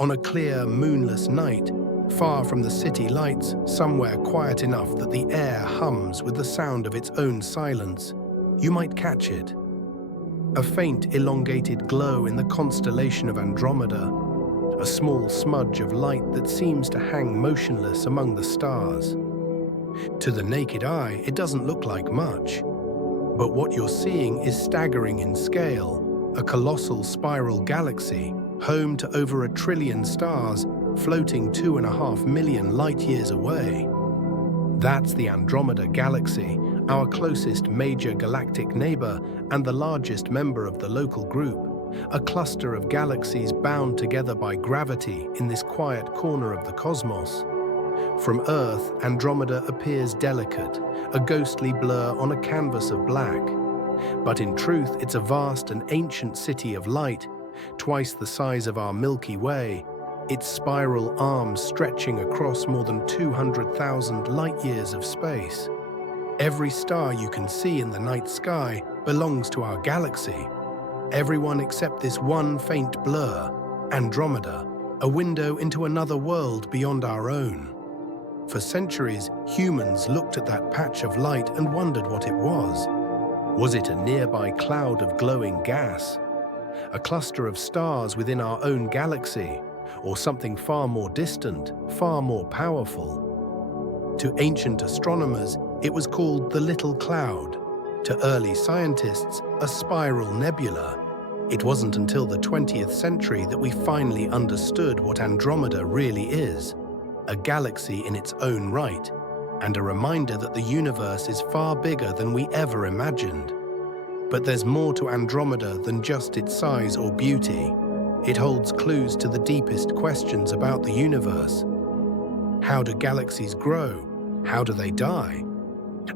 On a clear, moonless night, far from the city lights, somewhere quiet enough that the air hums with the sound of its own silence, you might catch it. A faint, elongated glow in the constellation of Andromeda, a small smudge of light that seems to hang motionless among the stars. To the naked eye, it doesn't look like much. But what you're seeing is staggering in scale, a colossal spiral galaxy, home to over 1 trillion stars, floating 2.5 million light-years away. That's the Andromeda Galaxy, our closest major galactic neighbor and the largest member of the local group, a cluster of galaxies bound together by gravity in this quiet corner of the cosmos. From Earth, Andromeda appears delicate, a ghostly blur on a canvas of black. But in truth, it's a vast and ancient city of light, twice the size of our Milky Way, its spiral arms stretching across more than 200,000 light-years of space. Every star you can see in the night sky belongs to our galaxy. Everyone except this one faint blur, Andromeda, a window into another world beyond our own. For centuries, humans looked at that patch of light and wondered what it was. Was it a nearby cloud of glowing gas? A cluster of stars within our own galaxy? Or something far more distant, far more powerful? To ancient astronomers, it was called the Little Cloud. To early scientists, a spiral nebula. It wasn't until the 20th century that we finally understood what Andromeda really is. A galaxy in its own right, and a reminder that the universe is far bigger than we ever imagined. But there's more to Andromeda than just its size or beauty. It holds clues to the deepest questions about the universe. How do galaxies grow? How do they die?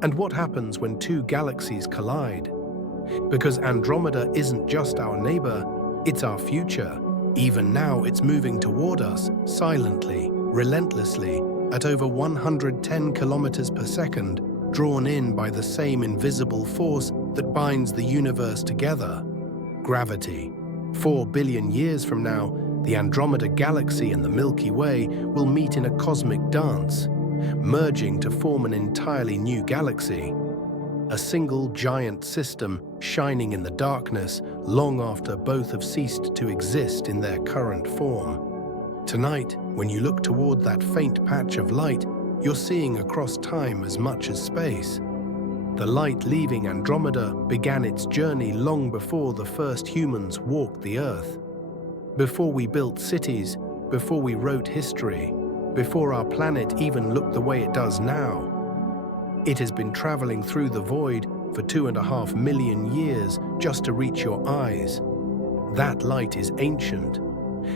And what happens when two galaxies collide? Because Andromeda isn't just our neighbor, it's our future. Even now, it's moving toward us, silently, relentlessly, at over 110 kilometers per second, drawn in by the same invisible force that binds the universe together: gravity. 4 billion years from now, the Andromeda Galaxy and the Milky Way will meet in a cosmic dance, merging to form an entirely new galaxy. A single giant system shining in the darkness long after both have ceased to exist in their current form. Tonight, when you look toward that faint patch of light, you're seeing across time as much as space. The light leaving Andromeda began its journey long before the first humans walked the Earth. Before we built cities, before we wrote history, before our planet even looked the way it does now. It has been traveling through the void for 2.5 million years just to reach your eyes. That light is ancient,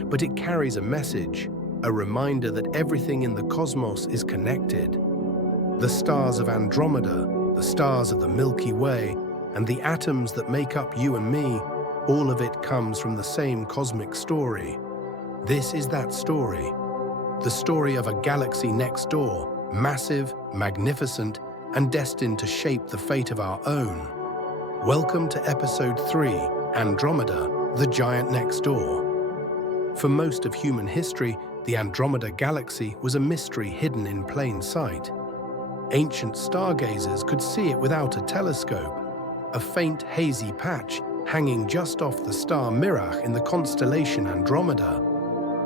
but it carries a message, a reminder that everything in the cosmos is connected. The stars of Andromeda, the stars of the Milky Way, and the atoms that make up you and me, all of it comes from the same cosmic story. This is that story. The story of a galaxy next door, massive, magnificent, and destined to shape the fate of our own. Welcome to Episode 3, Andromeda, the Giant Next Door. For most of human history, the Andromeda Galaxy was a mystery hidden in plain sight. Ancient stargazers could see it without a telescope, a faint hazy patch hanging just off the star Mirach in the constellation Andromeda.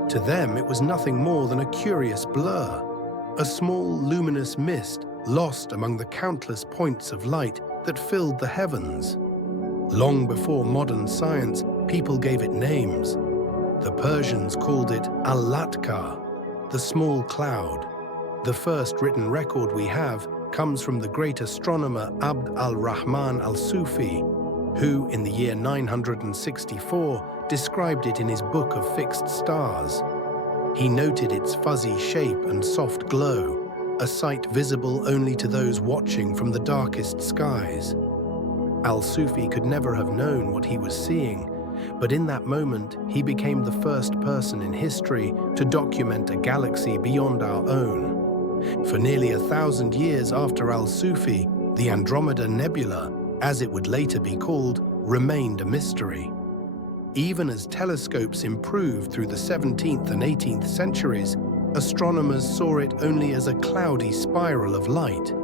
To them, it was nothing more than a curious blur, a small luminous mist lost among the countless points of light that filled the heavens. Long before modern science, people gave it names. The Persians called it Al-Latka, the small cloud. The first written record we have comes from the great astronomer Abd al-Rahman al-Sufi, who, in the year 964, described it in his Book of Fixed Stars. He noted its fuzzy shape and soft glow, a sight visible only to those watching from the darkest skies. Al-Sufi could never have known what he was seeing, but in that moment, he became the first person in history to document a galaxy beyond our own. For nearly 1,000 years after Al-Sufi, the Andromeda Nebula, as it would later be called, remained a mystery. Even as telescopes improved through the 17th and 18th centuries, astronomers saw it only as a cloudy spiral of light.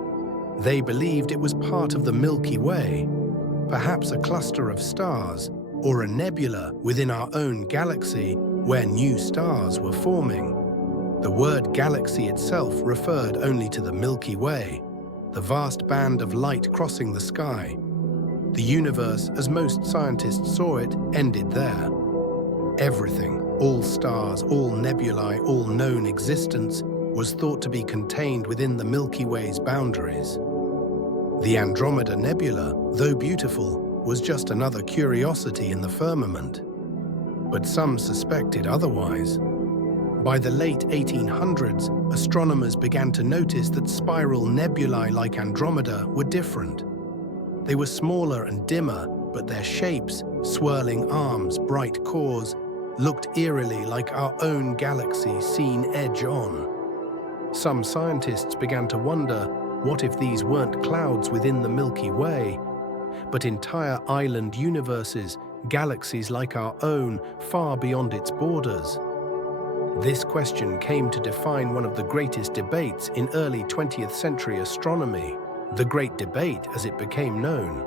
They believed it was part of the Milky Way, perhaps a cluster of stars, or a nebula within our own galaxy where new stars were forming. The word galaxy itself referred only to the Milky Way, the vast band of light crossing the sky. The universe, as most scientists saw it, ended there. Everything, all stars, all nebulae, all known existence, was thought to be contained within the Milky Way's boundaries. The Andromeda Nebula, though beautiful, was just another curiosity in the firmament. But some suspected otherwise. By the late 1800s, astronomers began to notice that spiral nebulae like Andromeda were different. They were smaller and dimmer, but their shapes, swirling arms, bright cores, looked eerily like our own galaxy seen edge-on. Some scientists began to wonder, what if these weren't clouds within the Milky Way, but entire island universes, galaxies like our own, far beyond its borders? This question came to define one of the greatest debates in early 20th century astronomy, the Great Debate as it became known.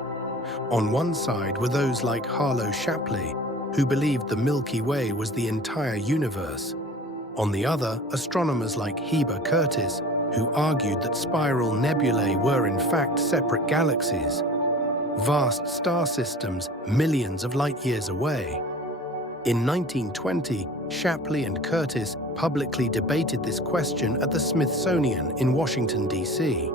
On one side were those like Harlow Shapley, who believed the Milky Way was the entire universe. On the other, astronomers like Heber Curtis, who argued that spiral nebulae were in fact separate galaxies, vast star systems millions of light-years away. In 1920, Shapley and Curtis publicly debated this question at the Smithsonian in Washington, D.C.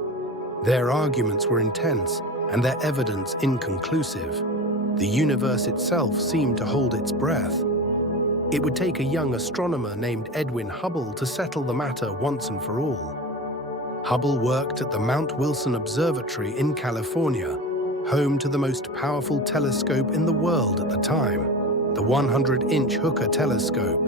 Their arguments were intense and their evidence inconclusive. The universe itself seemed to hold its breath. It would take a young astronomer named Edwin Hubble to settle the matter once and for all. Hubble worked at the Mount Wilson Observatory in California, home to the most powerful telescope in the world at the time, the 100-inch Hooker telescope.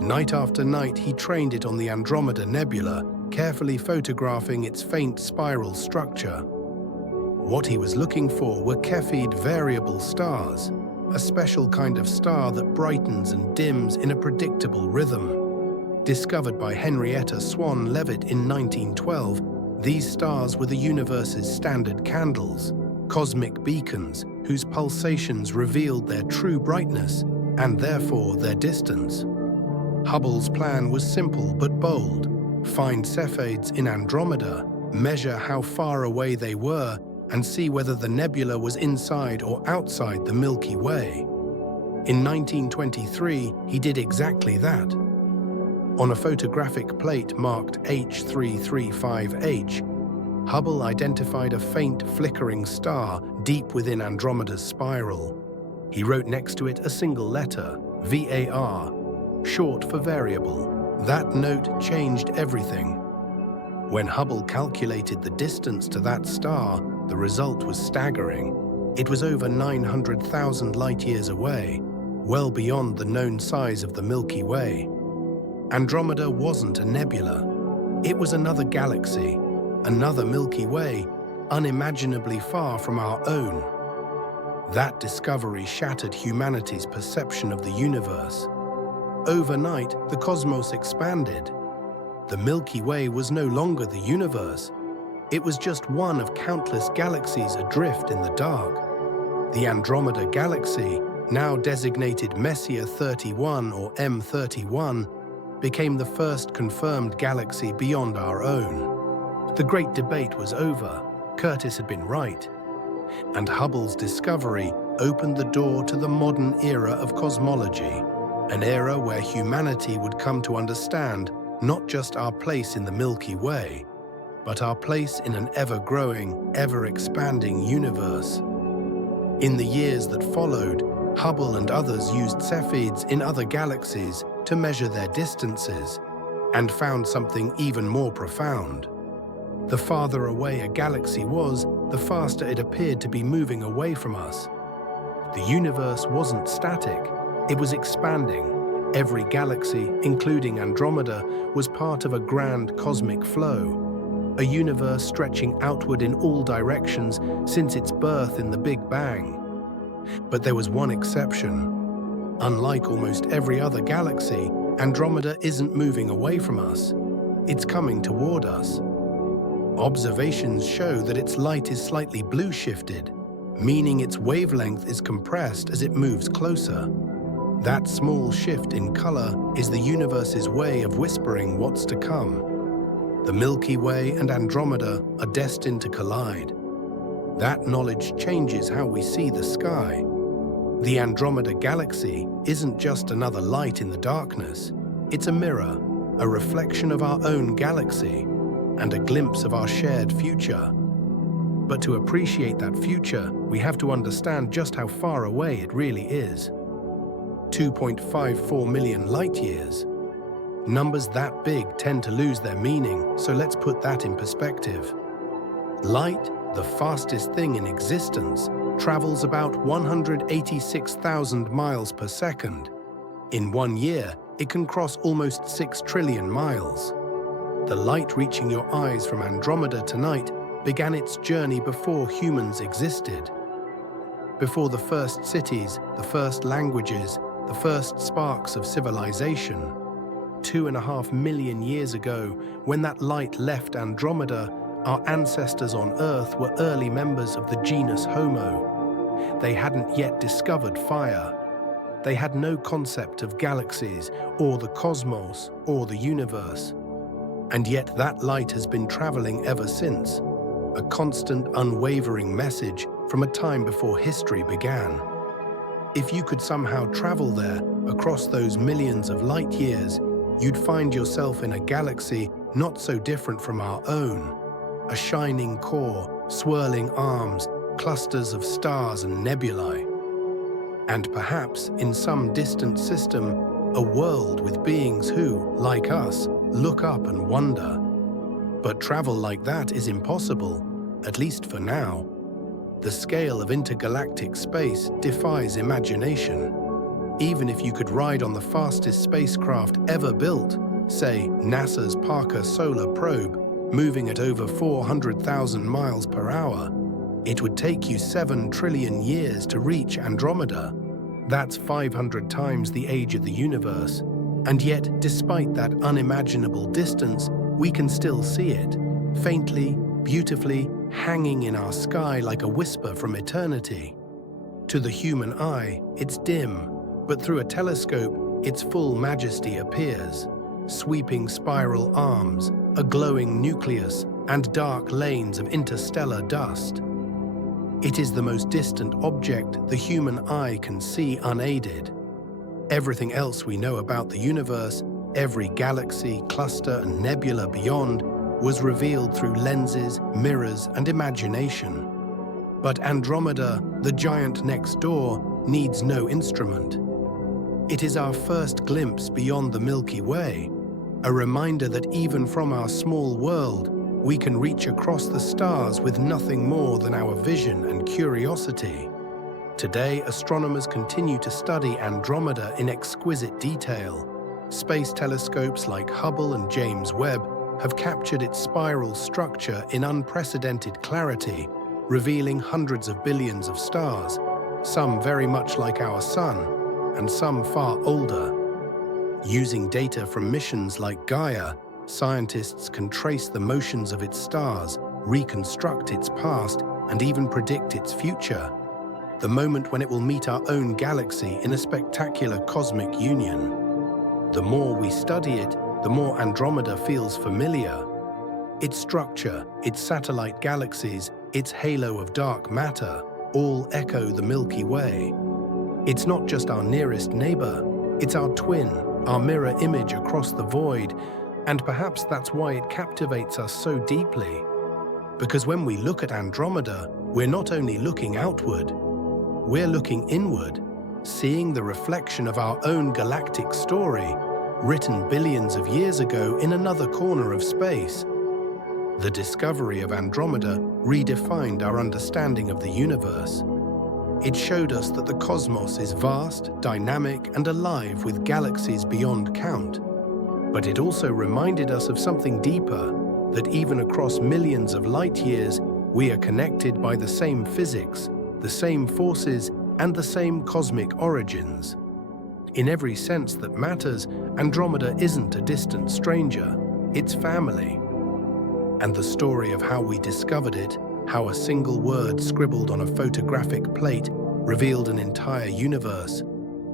Night after night, he trained it on the Andromeda Nebula, carefully photographing its faint spiral structure. What he was looking for were Cepheid variable stars, a special kind of star that brightens and dims in a predictable rhythm. Discovered by Henrietta Swan Leavitt in 1912, these stars were the universe's standard candles, cosmic beacons whose pulsations revealed their true brightness and therefore their distance. Hubble's plan was simple but bold: find Cepheids in Andromeda, measure how far away they were, and see whether the nebula was inside or outside the Milky Way. In 1923, he did exactly that. On a photographic plate marked H335H, Hubble identified a faint flickering star deep within Andromeda's spiral. He wrote next to it a single letter, VAR, short for variable. That note changed everything. When Hubble calculated the distance to that star, the result was staggering. It was over 900,000 light-years away, well beyond the known size of the Milky Way. Andromeda wasn't a nebula. It was another galaxy, another Milky Way, unimaginably far from our own. That discovery shattered humanity's perception of the universe. Overnight, the cosmos expanded. The Milky Way was no longer the universe. It was just one of countless galaxies adrift in the dark. The Andromeda Galaxy, now designated Messier 31 or M31, became the first confirmed galaxy beyond our own. The great debate was over. Curtis had been right. And Hubble's discovery opened the door to the modern era of cosmology, an era where humanity would come to understand not just our place in the Milky Way, but our place in an ever-growing, ever-expanding universe. In the years that followed, Hubble and others used Cepheids in other galaxies to measure their distances, and found something even more profound. The farther away a galaxy was, the faster it appeared to be moving away from us. The universe wasn't static, it was expanding. Every galaxy, including Andromeda, was part of a grand cosmic flow, a universe stretching outward in all directions since its birth in the Big Bang. But there was one exception. Unlike almost every other galaxy, Andromeda isn't moving away from us. It's coming toward us. Observations show that its light is slightly blue-shifted, meaning its wavelength is compressed as it moves closer. That small shift in color is the universe's way of whispering what's to come. The Milky Way and Andromeda are destined to collide. That knowledge changes how we see the sky. The Andromeda Galaxy isn't just another light in the darkness. It's a mirror, a reflection of our own galaxy, and a glimpse of our shared future. But to appreciate that future, we have to understand just how far away it really is. 2.54 million light-years. Numbers that big tend to lose their meaning, so let's put that in perspective. Light, the fastest thing in existence, travels about 186,000 miles per second. In 1 year, it can cross almost 6 trillion miles. The light reaching your eyes from Andromeda tonight began its journey before humans existed. Before the first cities, the first languages, the first sparks of civilization. 2.5 million years ago, when that light left Andromeda, our ancestors on Earth were early members of the genus Homo. They hadn't yet discovered fire. They had no concept of galaxies, or the cosmos, or the universe. And yet that light has been traveling ever since, a constant, unwavering message from a time before history began. If you could somehow travel there, across those millions of light years, you'd find yourself in a galaxy not so different from our own. A shining core, swirling arms, clusters of stars and nebulae. And perhaps, in some distant system, a world with beings who, like us, look up and wonder. But travel like that is impossible, at least for now. The scale of intergalactic space defies imagination. Even if you could ride on the fastest spacecraft ever built, say NASA's Parker Solar Probe, moving at over 400,000 miles per hour, it would take you 7 trillion years to reach Andromeda. That's 500 times the age of the universe. And yet, despite that unimaginable distance, we can still see it, faintly, beautifully, hanging in our sky like a whisper from eternity. To the human eye, it's dim, but through a telescope, its full majesty appears. Sweeping spiral arms, a glowing nucleus, and dark lanes of interstellar dust. It is the most distant object the human eye can see unaided. Everything else we know about the universe, every galaxy, cluster, and nebula beyond, was revealed through lenses, mirrors, and imagination. But Andromeda, the giant next door, needs no instrument. It is our first glimpse beyond the Milky Way, a reminder that even from our small world, we can reach across the stars with nothing more than our vision and curiosity. Today, astronomers continue to study Andromeda in exquisite detail. Space telescopes like Hubble and James Webb have captured its spiral structure in unprecedented clarity, revealing hundreds of billions of stars, some very much like our Sun, and some far older. Using data from missions like Gaia, scientists can trace the motions of its stars, reconstruct its past, and even predict its future, the moment when it will meet our own galaxy in a spectacular cosmic union. The more we study it, the more Andromeda feels familiar. Its structure, its satellite galaxies, its halo of dark matter, all echo the Milky Way. It's not just our nearest neighbor, it's our twin, our mirror image across the void, and perhaps that's why it captivates us so deeply. Because when we look at Andromeda, we're not only looking outward, we're looking inward, seeing the reflection of our own galactic story, written billions of years ago in another corner of space. The discovery of Andromeda redefined our understanding of the universe. It showed us that the cosmos is vast, dynamic, and alive with galaxies beyond count. But it also reminded us of something deeper, that even across millions of light years, we are connected by the same physics, the same forces, and the same cosmic origins. In every sense that matters, Andromeda isn't a distant stranger, it's family. And the story of how we discovered it, how a single word scribbled on a photographic plate revealed an entire universe,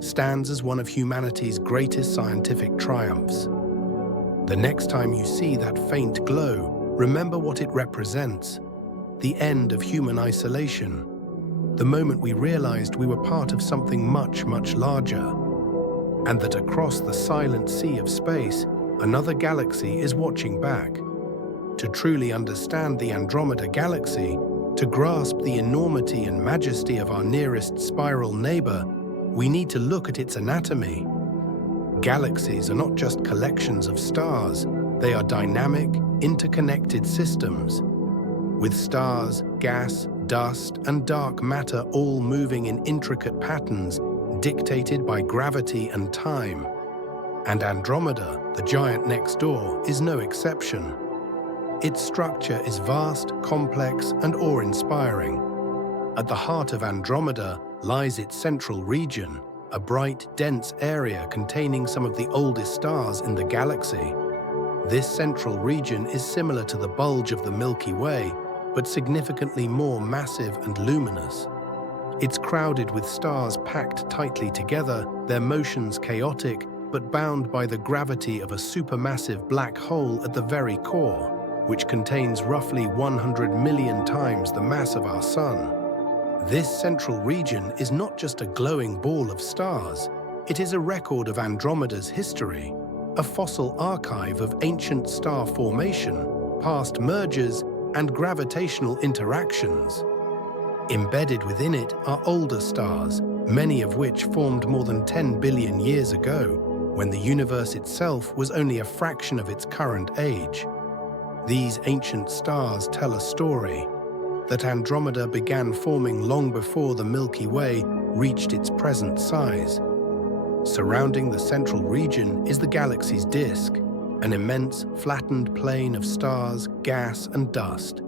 stands as one of humanity's greatest scientific triumphs. The next time you see that faint glow, remember what it represents: the end of human isolation, the moment we realized we were part of something much, much larger, and that across the silent sea of space, another galaxy is watching back. To truly understand the Andromeda Galaxy, to grasp the enormity and majesty of our nearest spiral neighbor, we need to look at its anatomy. Galaxies are not just collections of stars, they are dynamic, interconnected systems, with stars, gas, dust, and dark matter all moving in intricate patterns dictated by gravity and time. And Andromeda, the giant next door, is no exception. Its structure is vast, complex, and awe-inspiring. At the heart of Andromeda lies its central region, a bright, dense area containing some of the oldest stars in the galaxy. This central region is similar to the bulge of the Milky Way, but significantly more massive and luminous. It's crowded with stars packed tightly together, their motions chaotic, but bound by the gravity of a supermassive black hole at the very core, which contains roughly 100 million times the mass of our Sun. This central region is not just a glowing ball of stars, it is a record of Andromeda's history, a fossil archive of ancient star formation, past mergers, and gravitational interactions. Embedded within it are older stars, many of which formed more than 10 billion years ago, when the universe itself was only a fraction of its current age. These ancient stars tell a story, that Andromeda began forming long before the Milky Way reached its present size. Surrounding the central region is the galaxy's disk, an immense, flattened plain of stars, gas, and dust.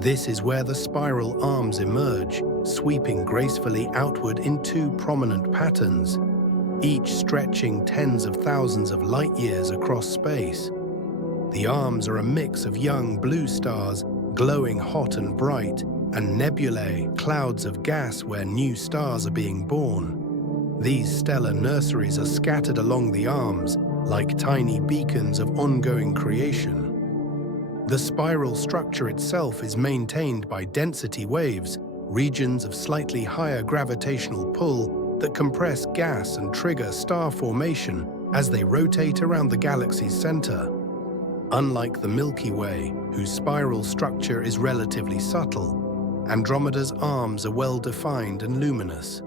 This is where the spiral arms emerge, sweeping gracefully outward in two prominent patterns, each stretching tens of thousands of light-years across space. The arms are a mix of young blue stars, glowing hot and bright, and nebulae, clouds of gas where new stars are being born. These stellar nurseries are scattered along the arms, like tiny beacons of ongoing creation. The spiral structure itself is maintained by density waves, regions of slightly higher gravitational pull that compress gas and trigger star formation as they rotate around the galaxy's center. Unlike the Milky Way, whose spiral structure is relatively subtle, Andromeda's arms are well-defined and luminous,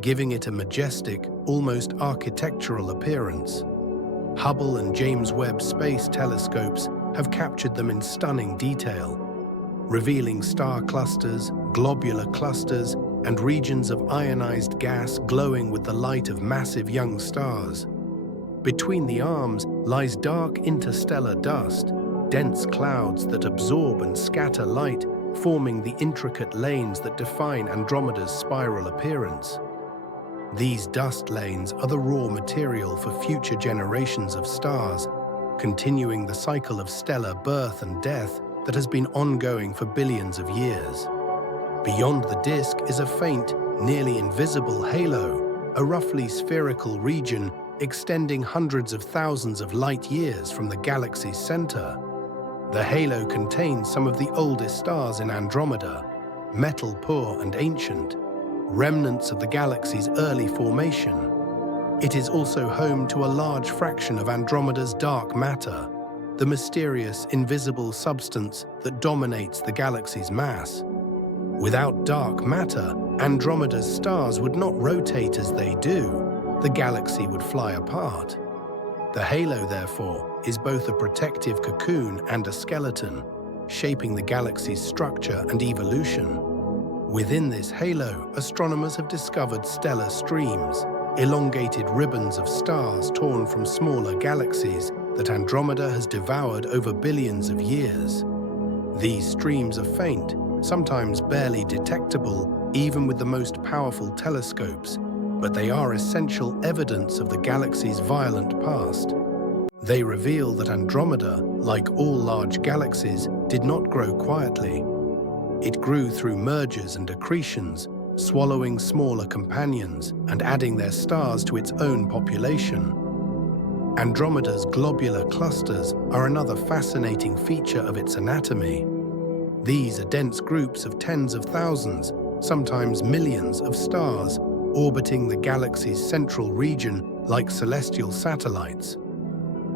giving it a majestic, almost architectural appearance. Hubble and James Webb Space Telescopes have captured them in stunning detail, revealing star clusters, globular clusters, and regions of ionized gas glowing with the light of massive young stars. Between the arms lies dark interstellar dust, dense clouds that absorb and scatter light, forming the intricate lanes that define Andromeda's spiral appearance. These dust lanes are the raw material for future generations of stars, continuing the cycle of stellar birth and death that has been ongoing for billions of years. Beyond the disk is a faint, nearly invisible halo, a roughly spherical region extending hundreds of thousands of light-years from the galaxy's center. The halo contains some of the oldest stars in Andromeda, metal-poor and ancient, remnants of the galaxy's early formation. It is also home to a large fraction of Andromeda's dark matter, the mysterious, invisible substance that dominates the galaxy's mass. Without dark matter, Andromeda's stars would not rotate as they do. The galaxy would fly apart. The halo, therefore, is both a protective cocoon and a skeleton, shaping the galaxy's structure and evolution. Within this halo, astronomers have discovered stellar streams, elongated ribbons of stars torn from smaller galaxies that Andromeda has devoured over billions of years. These streams are faint, sometimes barely detectable, even with the most powerful telescopes, but they are essential evidence of the galaxy's violent past. They reveal that Andromeda, like all large galaxies, did not grow quietly. It grew through mergers and accretions, swallowing smaller companions and adding their stars to its own population. Andromeda's globular clusters are another fascinating feature of its anatomy. These are dense groups of tens of thousands, sometimes millions of stars, orbiting the galaxy's central region like celestial satellites.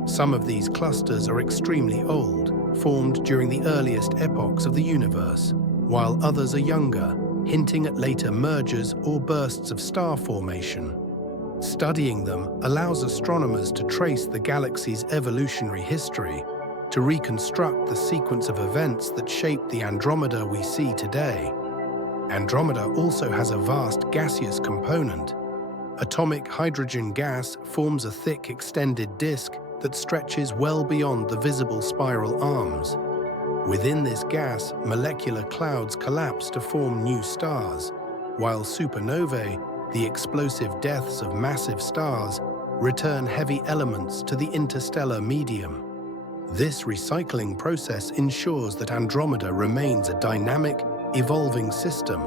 Some of these clusters are extremely old, formed during the earliest epochs of the universe, while others are younger, hinting at later mergers or bursts of star formation. Studying them allows astronomers to trace the galaxy's evolutionary history, to reconstruct the sequence of events that shaped the Andromeda we see today. Andromeda also has a vast gaseous component. Atomic hydrogen gas forms a thick extended disk that stretches well beyond the visible spiral arms. Within this gas, molecular clouds collapse to form new stars, while supernovae, the explosive deaths of massive stars, return heavy elements to the interstellar medium. This recycling process ensures that Andromeda remains a dynamic, evolving system,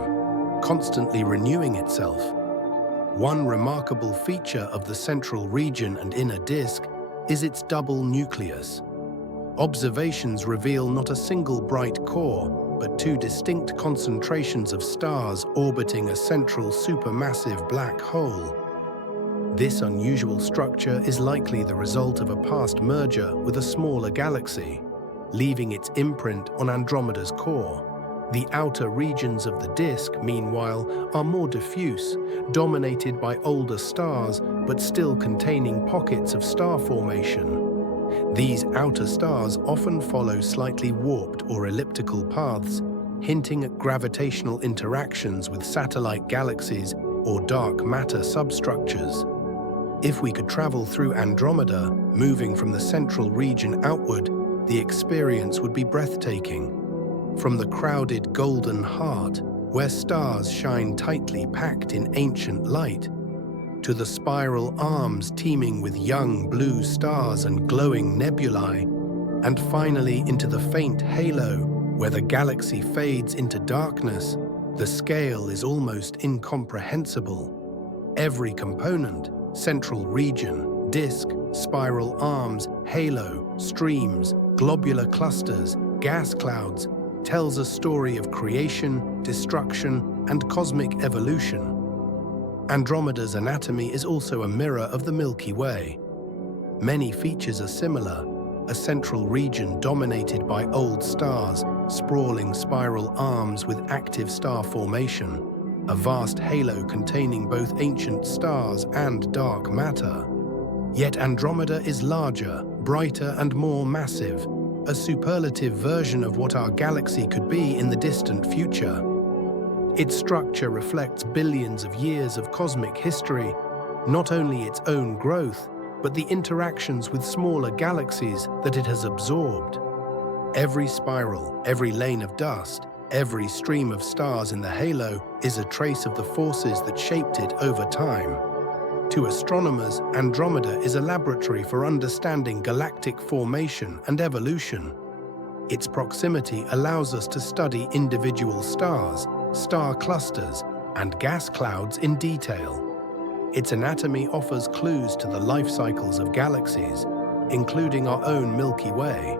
constantly renewing itself. One remarkable feature of the central region and inner disk is its double nucleus. Observations reveal not a single bright core, but two distinct concentrations of stars orbiting a central supermassive black hole. This unusual structure is likely the result of a past merger with a smaller galaxy, leaving its imprint on Andromeda's core. The outer regions of the disk, meanwhile, are more diffuse, dominated by older stars, but still containing pockets of star formation. These outer stars often follow slightly warped or elliptical paths, hinting at gravitational interactions with satellite galaxies or dark matter substructures. If we could travel through Andromeda, moving from the central region outward, the experience would be breathtaking. From the crowded golden heart, where stars shine tightly packed in ancient light, to the spiral arms teeming with young blue stars and glowing nebulae, and finally into the faint halo, where the galaxy fades into darkness, the scale is almost incomprehensible. Every component, central region, disk, spiral arms, halo, streams, globular clusters, gas clouds, tells a story of creation, destruction, and cosmic evolution. Andromeda's anatomy is also a mirror of the Milky Way. Many features are similar: a central region dominated by old stars, sprawling spiral arms with active star formation, a vast halo containing both ancient stars and dark matter. Yet Andromeda is larger, brighter, and more massive, a superlative version of what our galaxy could be in the distant future. Its structure reflects billions of years of cosmic history, not only its own growth, but the interactions with smaller galaxies that it has absorbed. Every spiral, every lane of dust, every stream of stars in the halo is a trace of the forces that shaped it over time. To astronomers, Andromeda is a laboratory for understanding galactic formation and evolution. Its proximity allows us to study individual stars, star clusters, and gas clouds in detail. Its anatomy offers clues to the life cycles of galaxies, including our own Milky Way.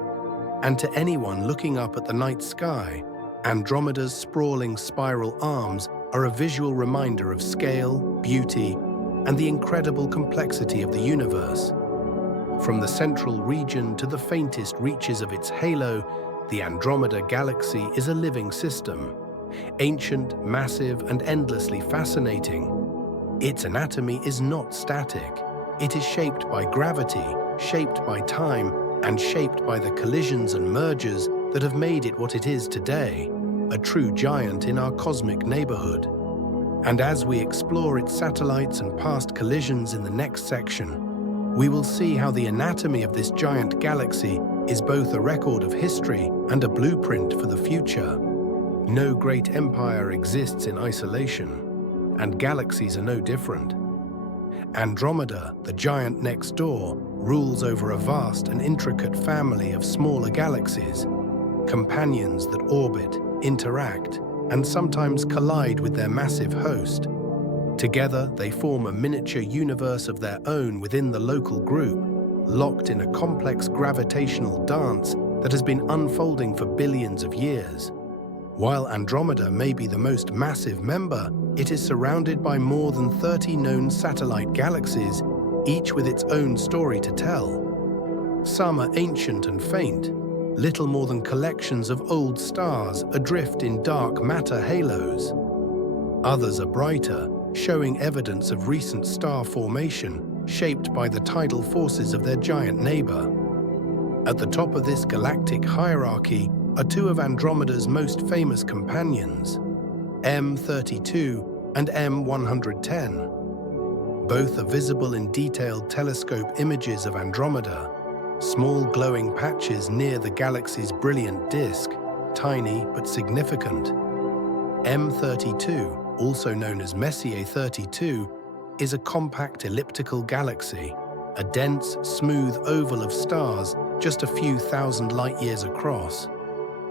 And to anyone looking up at the night sky, Andromeda's sprawling spiral arms are a visual reminder of scale, beauty, and the incredible complexity of the universe. From the central region to the faintest reaches of its halo, the Andromeda Galaxy is a living system. Ancient, massive, and endlessly fascinating. Its anatomy is not static. It is shaped by gravity, shaped by time, and shaped by the collisions and mergers that have made it what it is today, a true giant in our cosmic neighborhood. And as we explore its satellites and past collisions in the next section, we will see how the anatomy of this giant galaxy is both a record of history and a blueprint for the future. No great empire exists in isolation, and galaxies are no different. Andromeda, the giant next door, rules over a vast and intricate family of smaller galaxies, companions that orbit, interact, and sometimes collide with their massive host. Together, they form a miniature universe of their own within the local group, locked in a complex gravitational dance that has been unfolding for billions of years. While Andromeda may be the most massive member, it is surrounded by more than 30 known satellite galaxies, each with its own story to tell. Some are ancient and faint, little more than collections of old stars adrift in dark matter halos. Others are brighter, showing evidence of recent star formation, shaped by the tidal forces of their giant neighbor. At the top of this galactic hierarchy are two of Andromeda's most famous companions, M32 and M110. Both are visible in detailed telescope images of Andromeda, small glowing patches near the galaxy's brilliant disk, tiny but significant. M32, also known as Messier 32, is a compact elliptical galaxy, a dense, smooth oval of stars just a few thousand light-years across.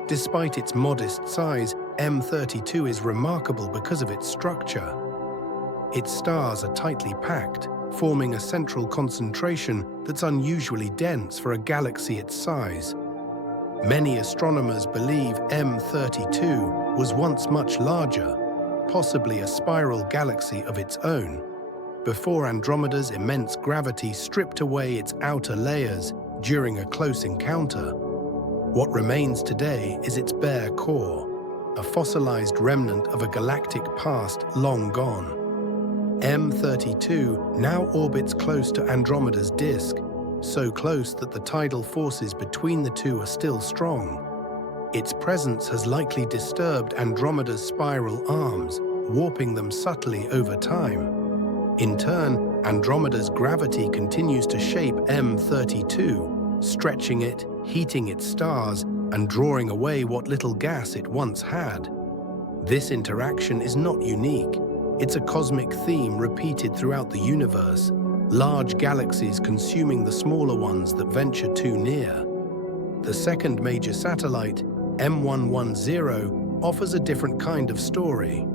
Despite its modest size, M32 is remarkable because of its structure. Its stars are tightly packed, forming a central concentration that's unusually dense for a galaxy its size. Many astronomers believe M32 was once much larger, possibly a spiral galaxy of its own, before Andromeda's immense gravity stripped away its outer layers during a close encounter. What remains today is its bare core, a fossilized remnant of a galactic past long gone. M32 now orbits close to Andromeda's disk, so close that the tidal forces between the two are still strong. Its presence has likely disturbed Andromeda's spiral arms, warping them subtly over time. In turn, Andromeda's gravity continues to shape M32, stretching it, heating its stars, and drawing away what little gas it once had. This interaction is not unique. It's a cosmic theme repeated throughout the universe, large galaxies consuming the smaller ones that venture too near. The second major satellite, M110, offers a different kind of story.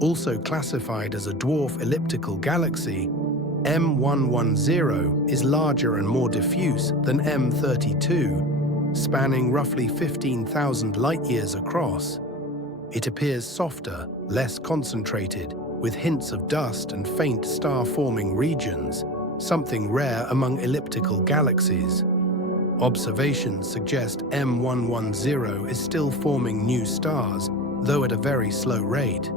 Also classified as a dwarf elliptical galaxy, M110 is larger and more diffuse than M32, spanning roughly 15,000 light-years across. It appears softer, less concentrated, with hints of dust and faint star-forming regions, something rare among elliptical galaxies. Observations suggest M110 is still forming new stars, though at a very slow rate.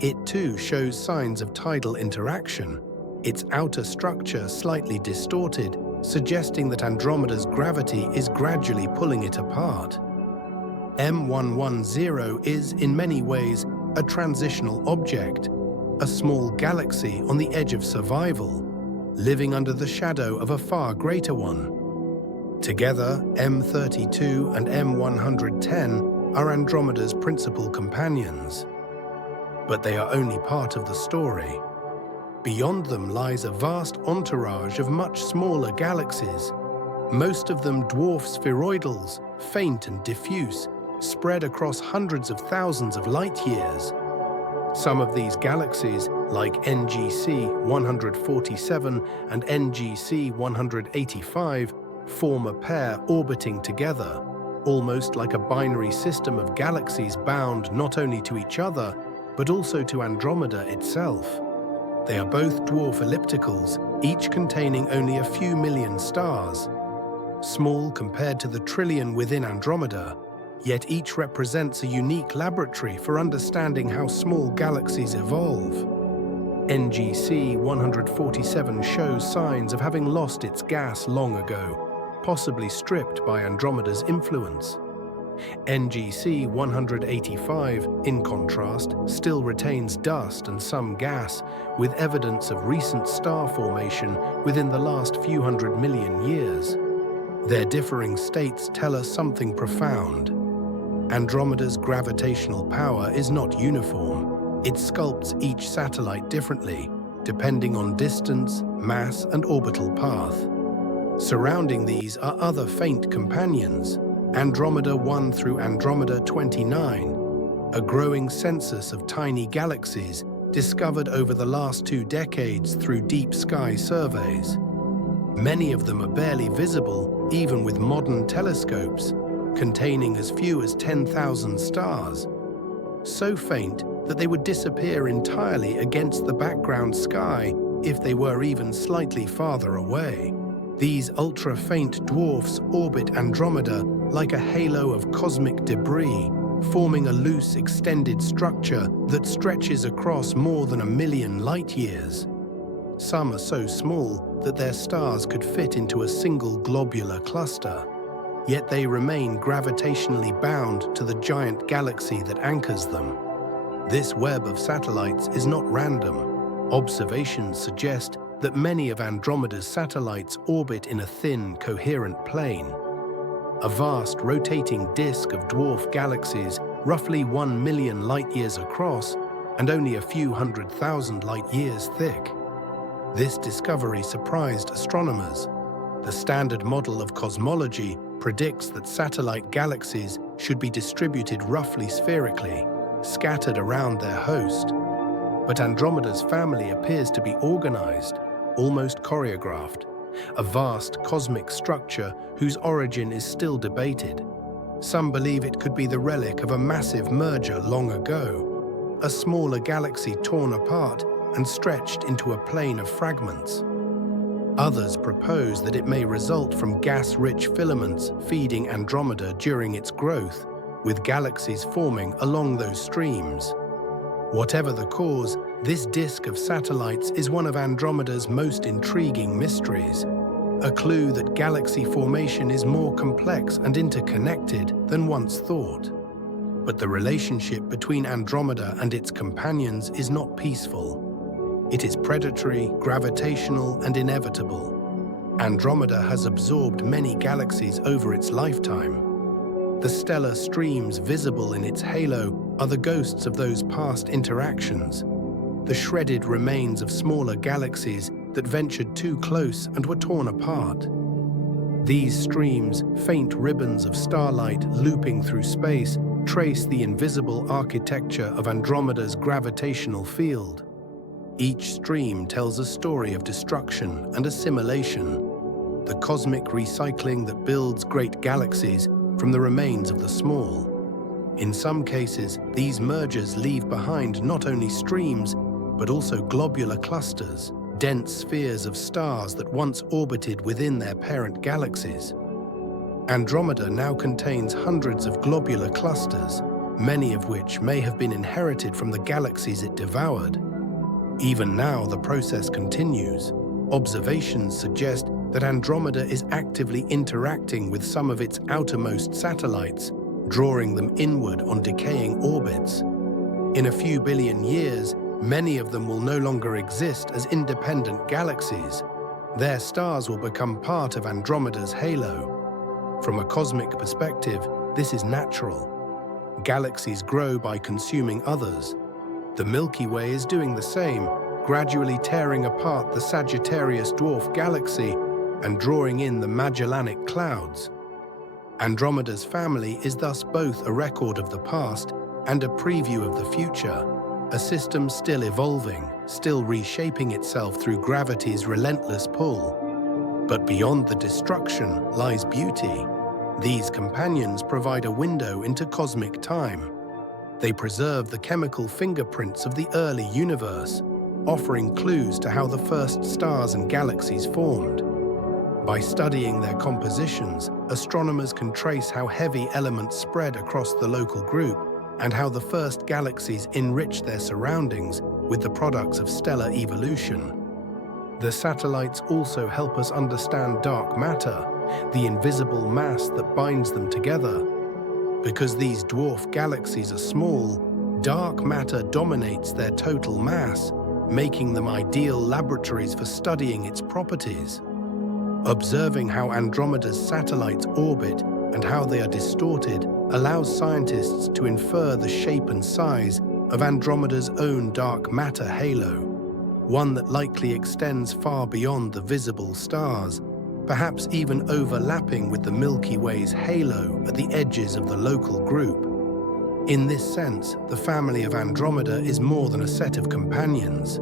It too shows signs of tidal interaction, its outer structure slightly distorted, suggesting that Andromeda's gravity is gradually pulling it apart. M110 is, in many ways, a transitional object, a small galaxy on the edge of survival, living under the shadow of a far greater one. Together, M32 and M110 are Andromeda's principal companions. But they are only part of the story. Beyond them lies a vast entourage of much smaller galaxies, most of them dwarf spheroidals, faint and diffuse, spread across hundreds of thousands of light-years. Some of these galaxies, like NGC 147 and NGC 185, form a pair orbiting together, almost like a binary system of galaxies bound not only to each other, but also to Andromeda itself. They are both dwarf ellipticals, each containing only a few million stars. Small compared to the trillion within Andromeda, yet each represents a unique laboratory for understanding how small galaxies evolve. NGC 147 shows signs of having lost its gas long ago, possibly stripped by Andromeda's influence. NGC 185, in contrast, still retains dust and some gas, with evidence of recent star formation within the last few 100 million years. Their differing states tell us something profound. Andromeda's gravitational power is not uniform. It sculpts each satellite differently, depending on distance, mass, and orbital path. Surrounding these are other faint companions, Andromeda 1 through Andromeda 29, a growing census of tiny galaxies discovered over the last 2 decades through deep sky surveys. Many of them are barely visible, even with modern telescopes, containing as few as 10,000 stars, so faint that they would disappear entirely against the background sky if they were even slightly farther away. These ultra-faint dwarfs orbit Andromeda like a halo of cosmic debris, forming a loose, extended structure that stretches across more than 1 million light-years. Some are so small that their stars could fit into a single globular cluster, yet they remain gravitationally bound to the giant galaxy that anchors them. This web of satellites is not random. Observations suggest that many of Andromeda's satellites orbit in a thin, coherent plane. A vast rotating disk of dwarf galaxies, roughly 1 million light-years across and only a few 100,000 light-years thick. This discovery surprised astronomers. The standard model of cosmology predicts that satellite galaxies should be distributed roughly spherically, scattered around their host. But Andromeda's family appears to be organized, almost choreographed, a vast cosmic structure whose origin is still debated. Some believe it could be the relic of a massive merger long ago, a smaller galaxy torn apart and stretched into a plane of fragments. Others propose that it may result from gas-rich filaments feeding Andromeda during its growth, with galaxies forming along those streams. Whatever the cause, this disk of satellites is one of Andromeda's most intriguing mysteries, a clue that galaxy formation is more complex and interconnected than once thought. But the relationship between Andromeda and its companions is not peaceful. It is predatory, gravitational, and inevitable. Andromeda has absorbed many galaxies over its lifetime. The stellar streams visible in its halo are the ghosts of those past interactions, the shredded remains of smaller galaxies that ventured too close and were torn apart. These streams, faint ribbons of starlight looping through space, trace the invisible architecture of Andromeda's gravitational field. Each stream tells a story of destruction and assimilation, the cosmic recycling that builds great galaxies from the remains of the small. In some cases, these mergers leave behind not only streams, but also globular clusters, dense spheres of stars that once orbited within their parent galaxies. Andromeda now contains hundreds of globular clusters, many of which may have been inherited from the galaxies it devoured. Even now, the process continues. Observations suggest that Andromeda is actively interacting with some of its outermost satellites, drawing them inward on decaying orbits. In a few billion years, many of them will no longer exist as independent galaxies. Their stars will become part of Andromeda's halo. From a cosmic perspective, this is natural. Galaxies grow by consuming others. The Milky Way is doing the same, gradually tearing apart the Sagittarius dwarf galaxy and drawing in the Magellanic Clouds. Andromeda's family is thus both a record of the past and a preview of the future, a system still evolving, still reshaping itself through gravity's relentless pull. But beyond the destruction lies beauty. These companions provide a window into cosmic time. They preserve the chemical fingerprints of the early universe, offering clues to how the first stars and galaxies formed. By studying their compositions, astronomers can trace how heavy elements spread across the local group and how the first galaxies enriched their surroundings with the products of stellar evolution. The satellites also help us understand dark matter, the invisible mass that binds them together. Because these dwarf galaxies are small, dark matter dominates their total mass, making them ideal laboratories for studying its properties. Observing how Andromeda's satellites orbit and how they are distorted allows scientists to infer the shape and size of Andromeda's own dark matter halo. one that likely extends far beyond the visible stars, perhaps even overlapping with the Milky Way's halo at the edges of the local group. In this sense, the family of Andromeda is more than a set of companions.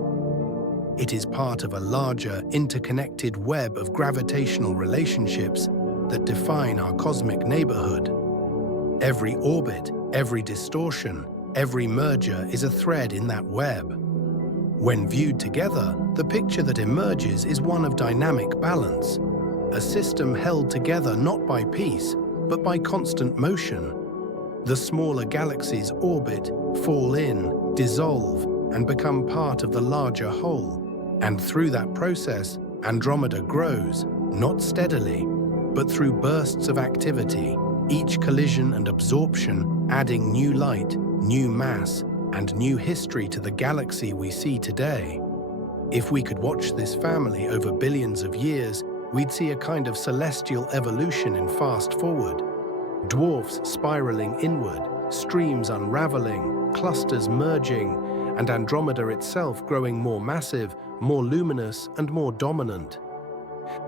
It is part of a larger, interconnected web of gravitational relationships that define our cosmic neighborhood. Every orbit, every distortion, every merger is a thread in that web. When viewed together, the picture that emerges is one of dynamic balance, a system held together not by peace, but by constant motion. The smaller galaxies orbit, fall in, dissolve, and become part of the larger whole. And through that process, Andromeda grows, not steadily, but through bursts of activity, each collision and absorption adding new light, new mass, and new history to the galaxy we see today. If we could watch this family over billions of years, we'd see a kind of celestial evolution in fast forward. Dwarfs spiraling inward, streams unraveling, clusters merging, and Andromeda itself growing more massive, more luminous, and more dominant.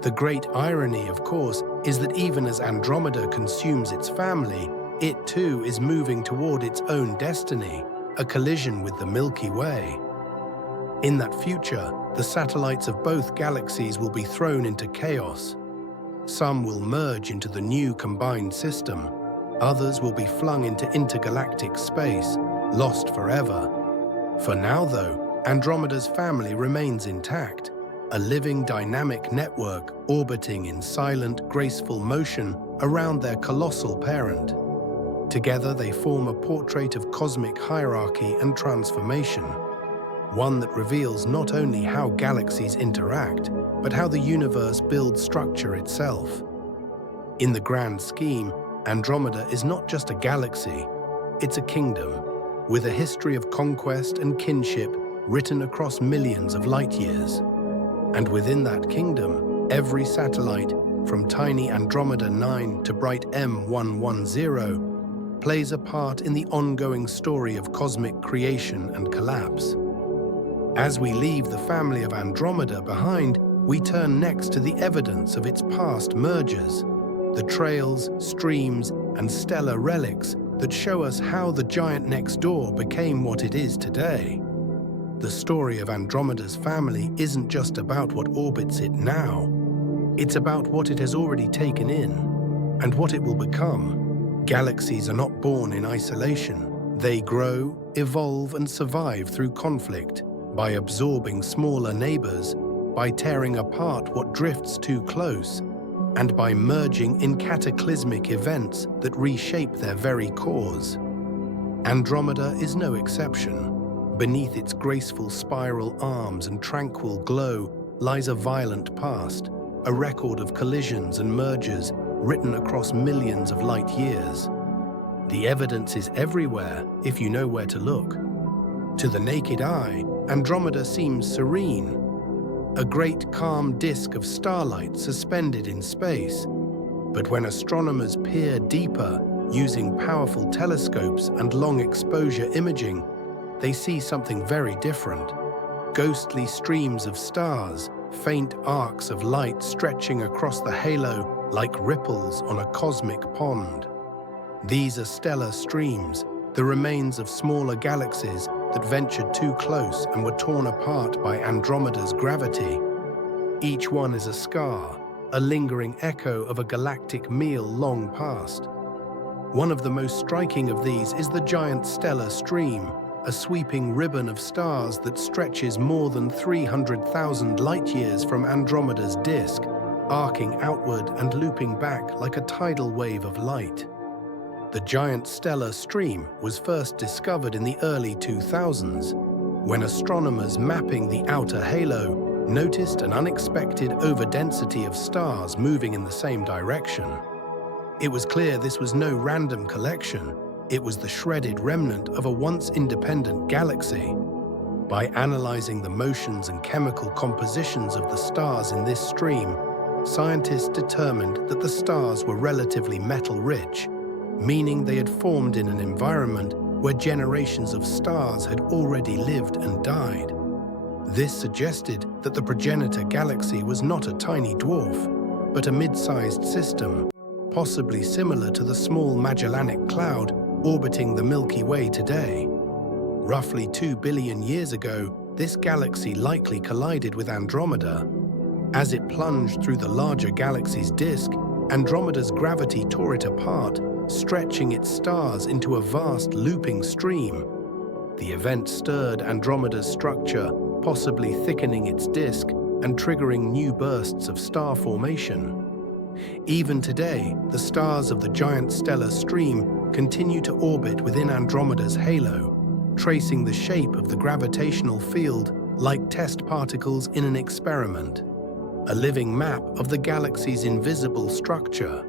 The great irony, of course, is that even as Andromeda consumes its family, it too is moving toward its own destiny, a collision with the Milky Way. In that future, the satellites of both galaxies will be thrown into chaos. Some will merge into the new combined system. Others will be flung into intergalactic space, lost forever. For now, though, Andromeda's family remains intact, a living dynamic network orbiting in silent, graceful motion around their colossal parent. Together they form a portrait of cosmic hierarchy and transformation, one that reveals not only how galaxies interact, but how the universe builds structure itself. In the grand scheme, Andromeda is not just a galaxy, it's a kingdom, with a history of conquest and kinship written across millions of light years. And within that kingdom, every satellite, from tiny Andromeda 9 to bright M110, plays a part in the ongoing story of cosmic creation and collapse. As we leave the family of Andromeda behind, we turn next to the evidence of its past mergers, the trails, streams, and stellar relics that show us how the giant next door became what it is today. The story of Andromeda's family isn't just about what orbits it now. It's about what it has already taken in, and what it will become. Galaxies are not born in isolation. They grow, evolve, and survive through conflict, by absorbing smaller neighbors, by tearing apart what drifts too close, and by merging in cataclysmic events that reshape their very cores. Andromeda is no exception. Beneath its graceful spiral arms and tranquil glow lies a violent past, a record of collisions and mergers written across millions of light years. The evidence is everywhere if you know where to look. To the naked eye, Andromeda seems serene, a great calm disk of starlight suspended in space. But when astronomers peer deeper, using powerful telescopes and long exposure imaging, they see something very different. Ghostly streams of stars, faint arcs of light stretching across the halo like ripples on a cosmic pond. These are stellar streams, the remains of smaller galaxies that ventured too close and were torn apart by Andromeda's gravity. Each one is a scar, a lingering echo of a galactic meal long past. One of the most striking of these is the giant stellar stream, a sweeping ribbon of stars that stretches more than 300,000 light-years from Andromeda's disk, arcing outward and looping back like a tidal wave of light. The giant stellar stream was first discovered in the early 2000s, when astronomers mapping the outer halo noticed an unexpected overdensity of stars moving in the same direction. It was clear this was no random collection. It was the shredded remnant of a once independent galaxy. By analyzing the motions and chemical compositions of the stars in this stream, scientists determined that the stars were relatively metal-rich, meaning they had formed in an environment where generations of stars had already lived and died. This suggested that the progenitor galaxy was not a tiny dwarf, but a mid-sized system, possibly similar to the small Magellanic Cloud orbiting the Milky Way today. Roughly 2 billion years ago, this galaxy likely collided with Andromeda. As it plunged through the larger galaxy's disk, Andromeda's gravity tore it apart, stretching its stars into a vast looping stream. The event stirred Andromeda's structure, possibly thickening its disk and triggering new bursts of star formation. Even today, the stars of the giant stellar stream continue to orbit within Andromeda's halo, tracing the shape of the gravitational field like test particles in an experiment, a living map of the galaxy's invisible structure.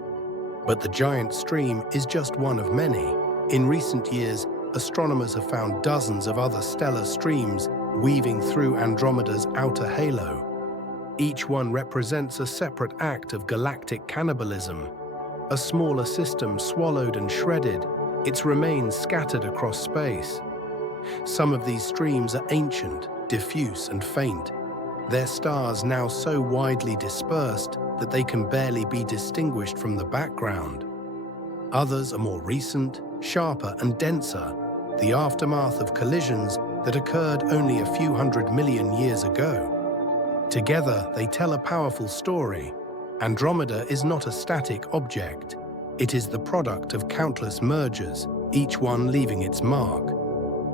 But the giant stream is just one of many. In recent years, astronomers have found dozens of other stellar streams weaving through Andromeda's outer halo. Each one represents a separate act of galactic cannibalism, a smaller system swallowed and shredded, its remains scattered across space. Some of these streams are ancient, diffuse, and faint, their stars now so widely dispersed that they can barely be distinguished from the background. Others are more recent, sharper, and denser, the aftermath of collisions that occurred only a few 100 million years ago. Together, they tell a powerful story. Andromeda is not a static object. It is the product of countless mergers, each one leaving its mark.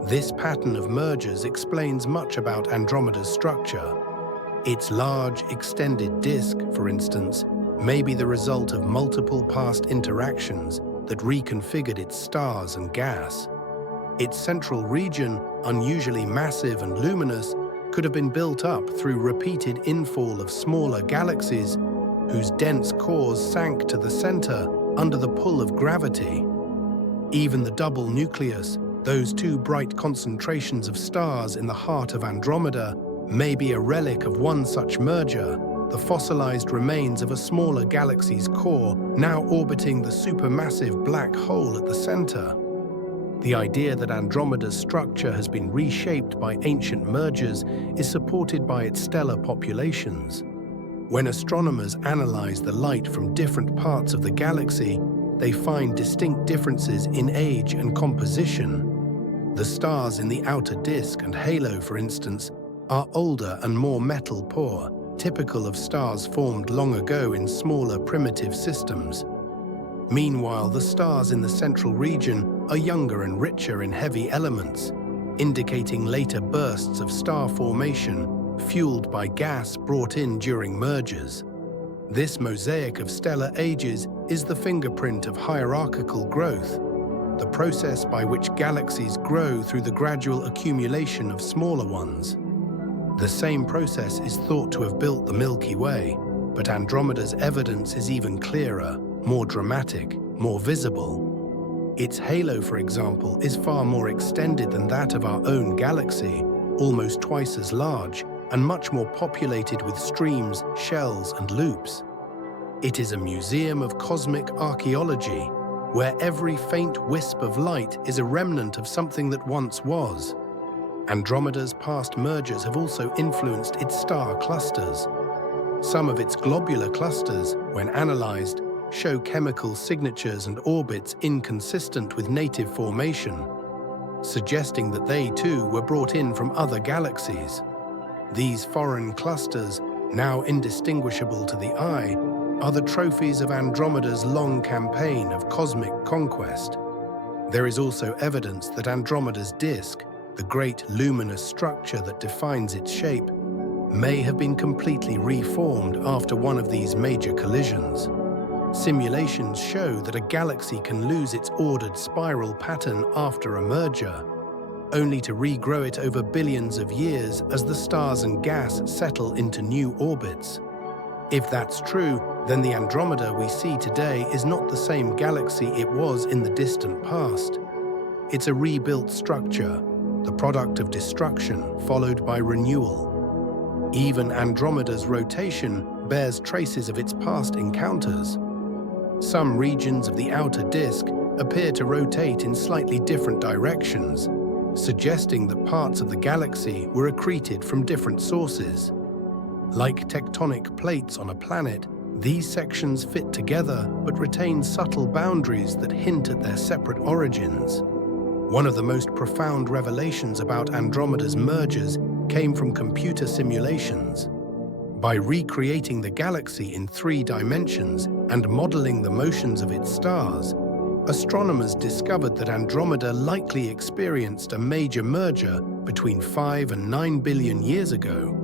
This pattern of mergers explains much about Andromeda's structure. Its large, extended disk, for instance, may be the result of multiple past interactions that reconfigured its stars and gas. Its central region, unusually massive and luminous, could have been built up through repeated infall of smaller galaxies whose dense cores sank to the center under the pull of gravity. Even the double nucleus, those two bright concentrations of stars in the heart of Andromeda, may be a relic of one such merger, the fossilized remains of a smaller galaxy's core now orbiting the supermassive black hole at the center. The idea that Andromeda's structure has been reshaped by ancient mergers is supported by its stellar populations. When astronomers analyze the light from different parts of the galaxy, they find distinct differences in age and composition. The stars in the outer disk and halo, for instance, are older and more metal-poor, typical of stars formed long ago in smaller primitive systems. Meanwhile, the stars in the central region are younger and richer in heavy elements, indicating later bursts of star formation fueled by gas brought in during mergers. This mosaic of stellar ages is the fingerprint of hierarchical growth, the process by which galaxies grow through the gradual accumulation of smaller ones. The same process is thought to have built the Milky Way, but Andromeda's evidence is even clearer, more dramatic, more visible. Its halo, for example, is far more extended than that of our own galaxy, almost twice as large, and much more populated with streams, shells, and loops. It is a museum of cosmic archaeology, where every faint wisp of light is a remnant of something that once was. Andromeda's past mergers have also influenced its star clusters. Some of its globular clusters, when analyzed, show chemical signatures and orbits inconsistent with native formation, suggesting that they too were brought in from other galaxies. These foreign clusters, now indistinguishable to the eye, are the trophies of Andromeda's long campaign of cosmic conquest. There is also evidence that Andromeda's disk, the great luminous structure that defines its shape, may have been completely reformed after one of these major collisions. Simulations show that a galaxy can lose its ordered spiral pattern after a merger, only to regrow it over billions of years as the stars and gas settle into new orbits. If that's true, then the Andromeda we see today is not the same galaxy it was in the distant past. It's a rebuilt structure, the product of destruction followed by renewal. Even Andromeda's rotation bears traces of its past encounters. Some regions of the outer disk appear to rotate in slightly different directions, suggesting that parts of the galaxy were accreted from different sources. Like tectonic plates on a planet, these sections fit together but retain subtle boundaries that hint at their separate origins. One of the most profound revelations about Andromeda's mergers came from computer simulations. By recreating the galaxy in 3 dimensions and modeling the motions of its stars, astronomers discovered that Andromeda likely experienced a major merger between 5 and 9 billion years ago.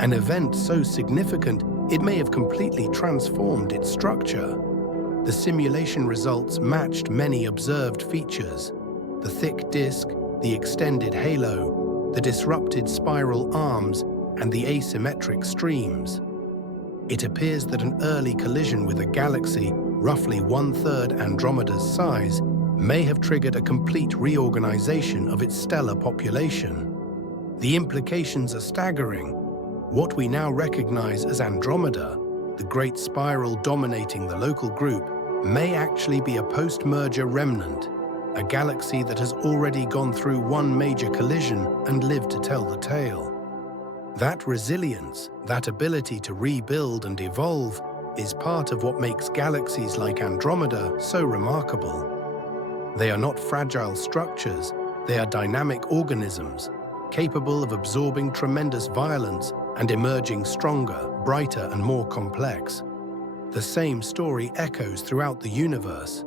An event so significant it may have completely transformed its structure. The simulation results matched many observed features: the thick disk, the extended halo, the disrupted spiral arms, and the asymmetric streams. It appears that an early collision with a galaxy roughly 1/3 Andromeda's size may have triggered a complete reorganization of its stellar population. The implications are staggering. What we now recognize as Andromeda, the great spiral dominating the local group, may actually be a post-merger remnant, a galaxy that has already gone through one major collision and lived to tell the tale. That resilience, that ability to rebuild and evolve, is part of what makes galaxies like Andromeda so remarkable. They are not fragile structures, they are dynamic organisms, capable of absorbing tremendous violence and emerging stronger, brighter, and more complex. The same story echoes throughout the universe.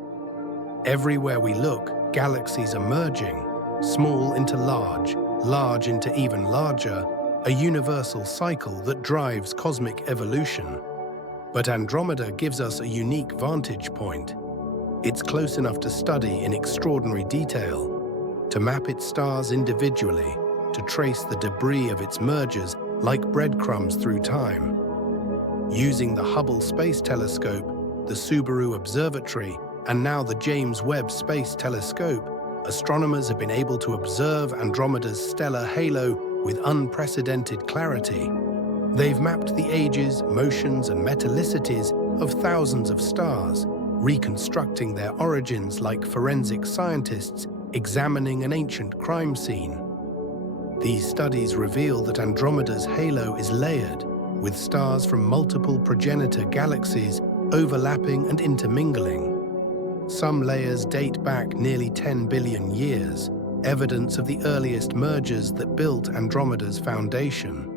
Everywhere we look, galaxies are merging, small into large, large into even larger, a universal cycle that drives cosmic evolution. But Andromeda gives us a unique vantage point. It's close enough to study in extraordinary detail, to map its stars individually, to trace the debris of its mergers like breadcrumbs through time. Using the Hubble Space Telescope, the Subaru Observatory, and now the James Webb Space Telescope, astronomers have been able to observe Andromeda's stellar halo with unprecedented clarity. They've mapped the ages, motions, and metallicities of thousands of stars, reconstructing their origins like forensic scientists examining an ancient crime scene. These studies reveal that Andromeda's halo is layered, with stars from multiple progenitor galaxies overlapping and intermingling. Some layers date back nearly 10 billion years, evidence of the earliest mergers that built Andromeda's foundation.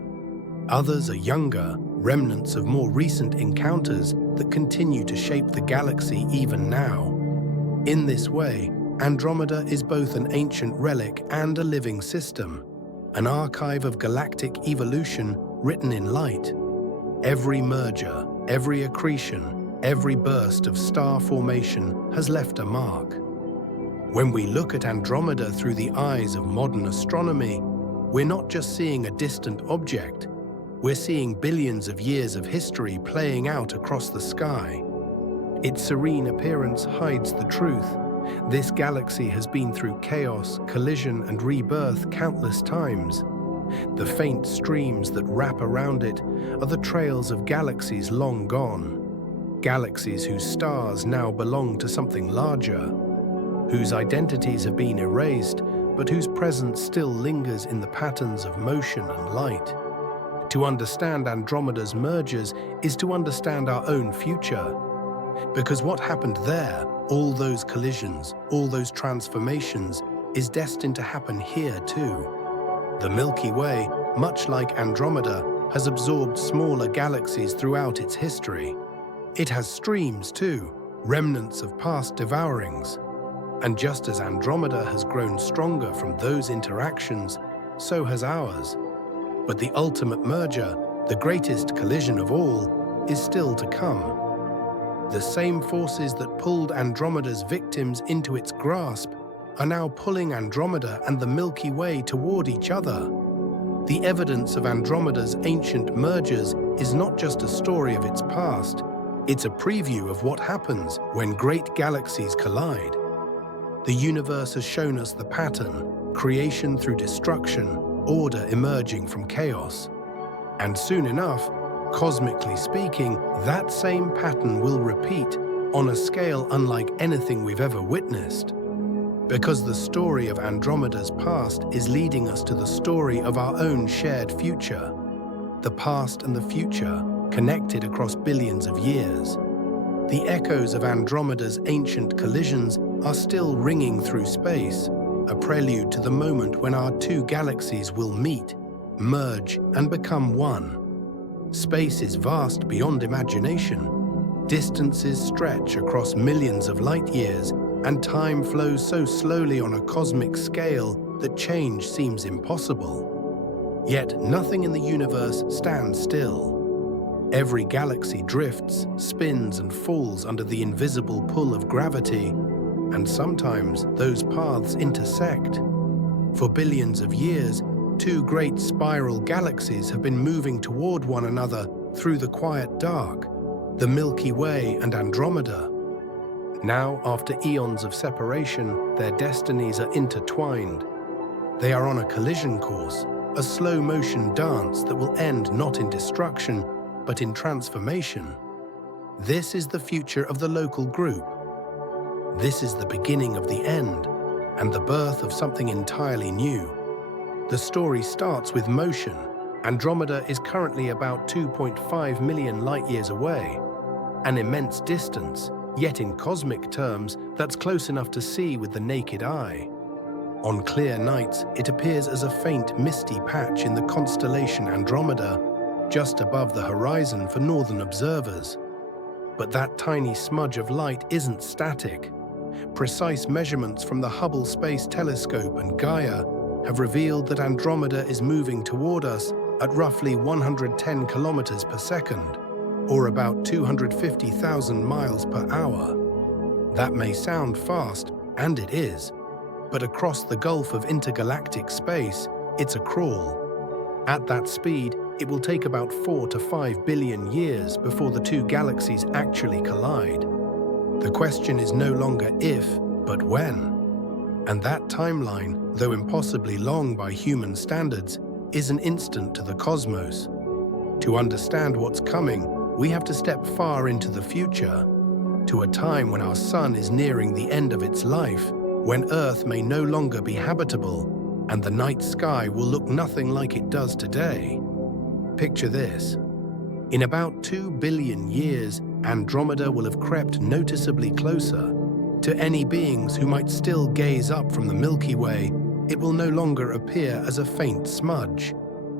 Others are younger, remnants of more recent encounters that continue to shape the galaxy even now. In this way, Andromeda is both an ancient relic and a living system, an archive of galactic evolution written in light. Every merger, every accretion, every burst of star formation has left a mark. When we look at Andromeda through the eyes of modern astronomy, we're not just seeing a distant object, we're seeing billions of years of history playing out across the sky. Its serene appearance hides the truth. This galaxy has been through chaos, collision, and rebirth countless times. The faint streams that wrap around it are the trails of galaxies long gone. Galaxies whose stars now belong to something larger, whose identities have been erased, but whose presence still lingers in the patterns of motion and light. To understand Andromeda's mergers is to understand our own future. Because what happened there, all those collisions, all those transformations, is destined to happen here too. The Milky Way, much like Andromeda, has absorbed smaller galaxies throughout its history. It has streams too, remnants of past devourings. And just as Andromeda has grown stronger from those interactions, so has ours. But the ultimate merger, the greatest collision of all, is still to come. The same forces that pulled Andromeda's victims into its grasp are now pulling Andromeda and the Milky Way toward each other. The evidence of Andromeda's ancient mergers is not just a story of its past, it's a preview of what happens when great galaxies collide. The universe has shown us the pattern, creation through destruction, order emerging from chaos. And soon enough, cosmically speaking, that same pattern will repeat on a scale unlike anything we've ever witnessed. Because the story of Andromeda's past is leading us to the story of our own shared future. The past and the future, connected across billions of years. The echoes of Andromeda's ancient collisions are still ringing through space, a prelude to the moment when our two galaxies will meet, merge, and become one. Space is vast beyond imagination. Distances stretch across millions of light years, and time flows so slowly on a cosmic scale that change seems impossible. Yet nothing in the universe stands still. Every galaxy drifts, spins, and falls under the invisible pull of gravity, and sometimes those paths intersect. For billions of years, two great spiral galaxies have been moving toward one another through the quiet dark, the Milky Way and Andromeda. Now, after eons of separation, their destinies are intertwined. They are on a collision course, a slow-motion dance that will end not in destruction, but in transformation. This is the future of the local group. This is the beginning of the end, and the birth of something entirely new. The story starts with motion. Andromeda is currently about 2.5 million light-years away. An immense distance, yet in cosmic terms, that's close enough to see with the naked eye. On clear nights, it appears as a faint, misty patch in the constellation Andromeda, just above the horizon for northern observers. But that tiny smudge of light isn't static. Precise measurements from the Hubble Space Telescope and Gaia have revealed that Andromeda is moving toward us at roughly 110 kilometers per second, or about 250,000 miles per hour. That may sound fast, and it is, but across the gulf of intergalactic space, it's a crawl. At that speed, it will take about 4 to 5 billion years before the two galaxies actually collide. The question is no longer if, but when. And that timeline, though impossibly long by human standards, is an instant to the cosmos. To understand what's coming, we have to step far into the future, to a time when our sun is nearing the end of its life, when Earth may no longer be habitable, and the night sky will look nothing like it does today. Picture this. In about 2 billion years, Andromeda will have crept noticeably closer. To any beings who might still gaze up from the Milky Way, it will no longer appear as a faint smudge.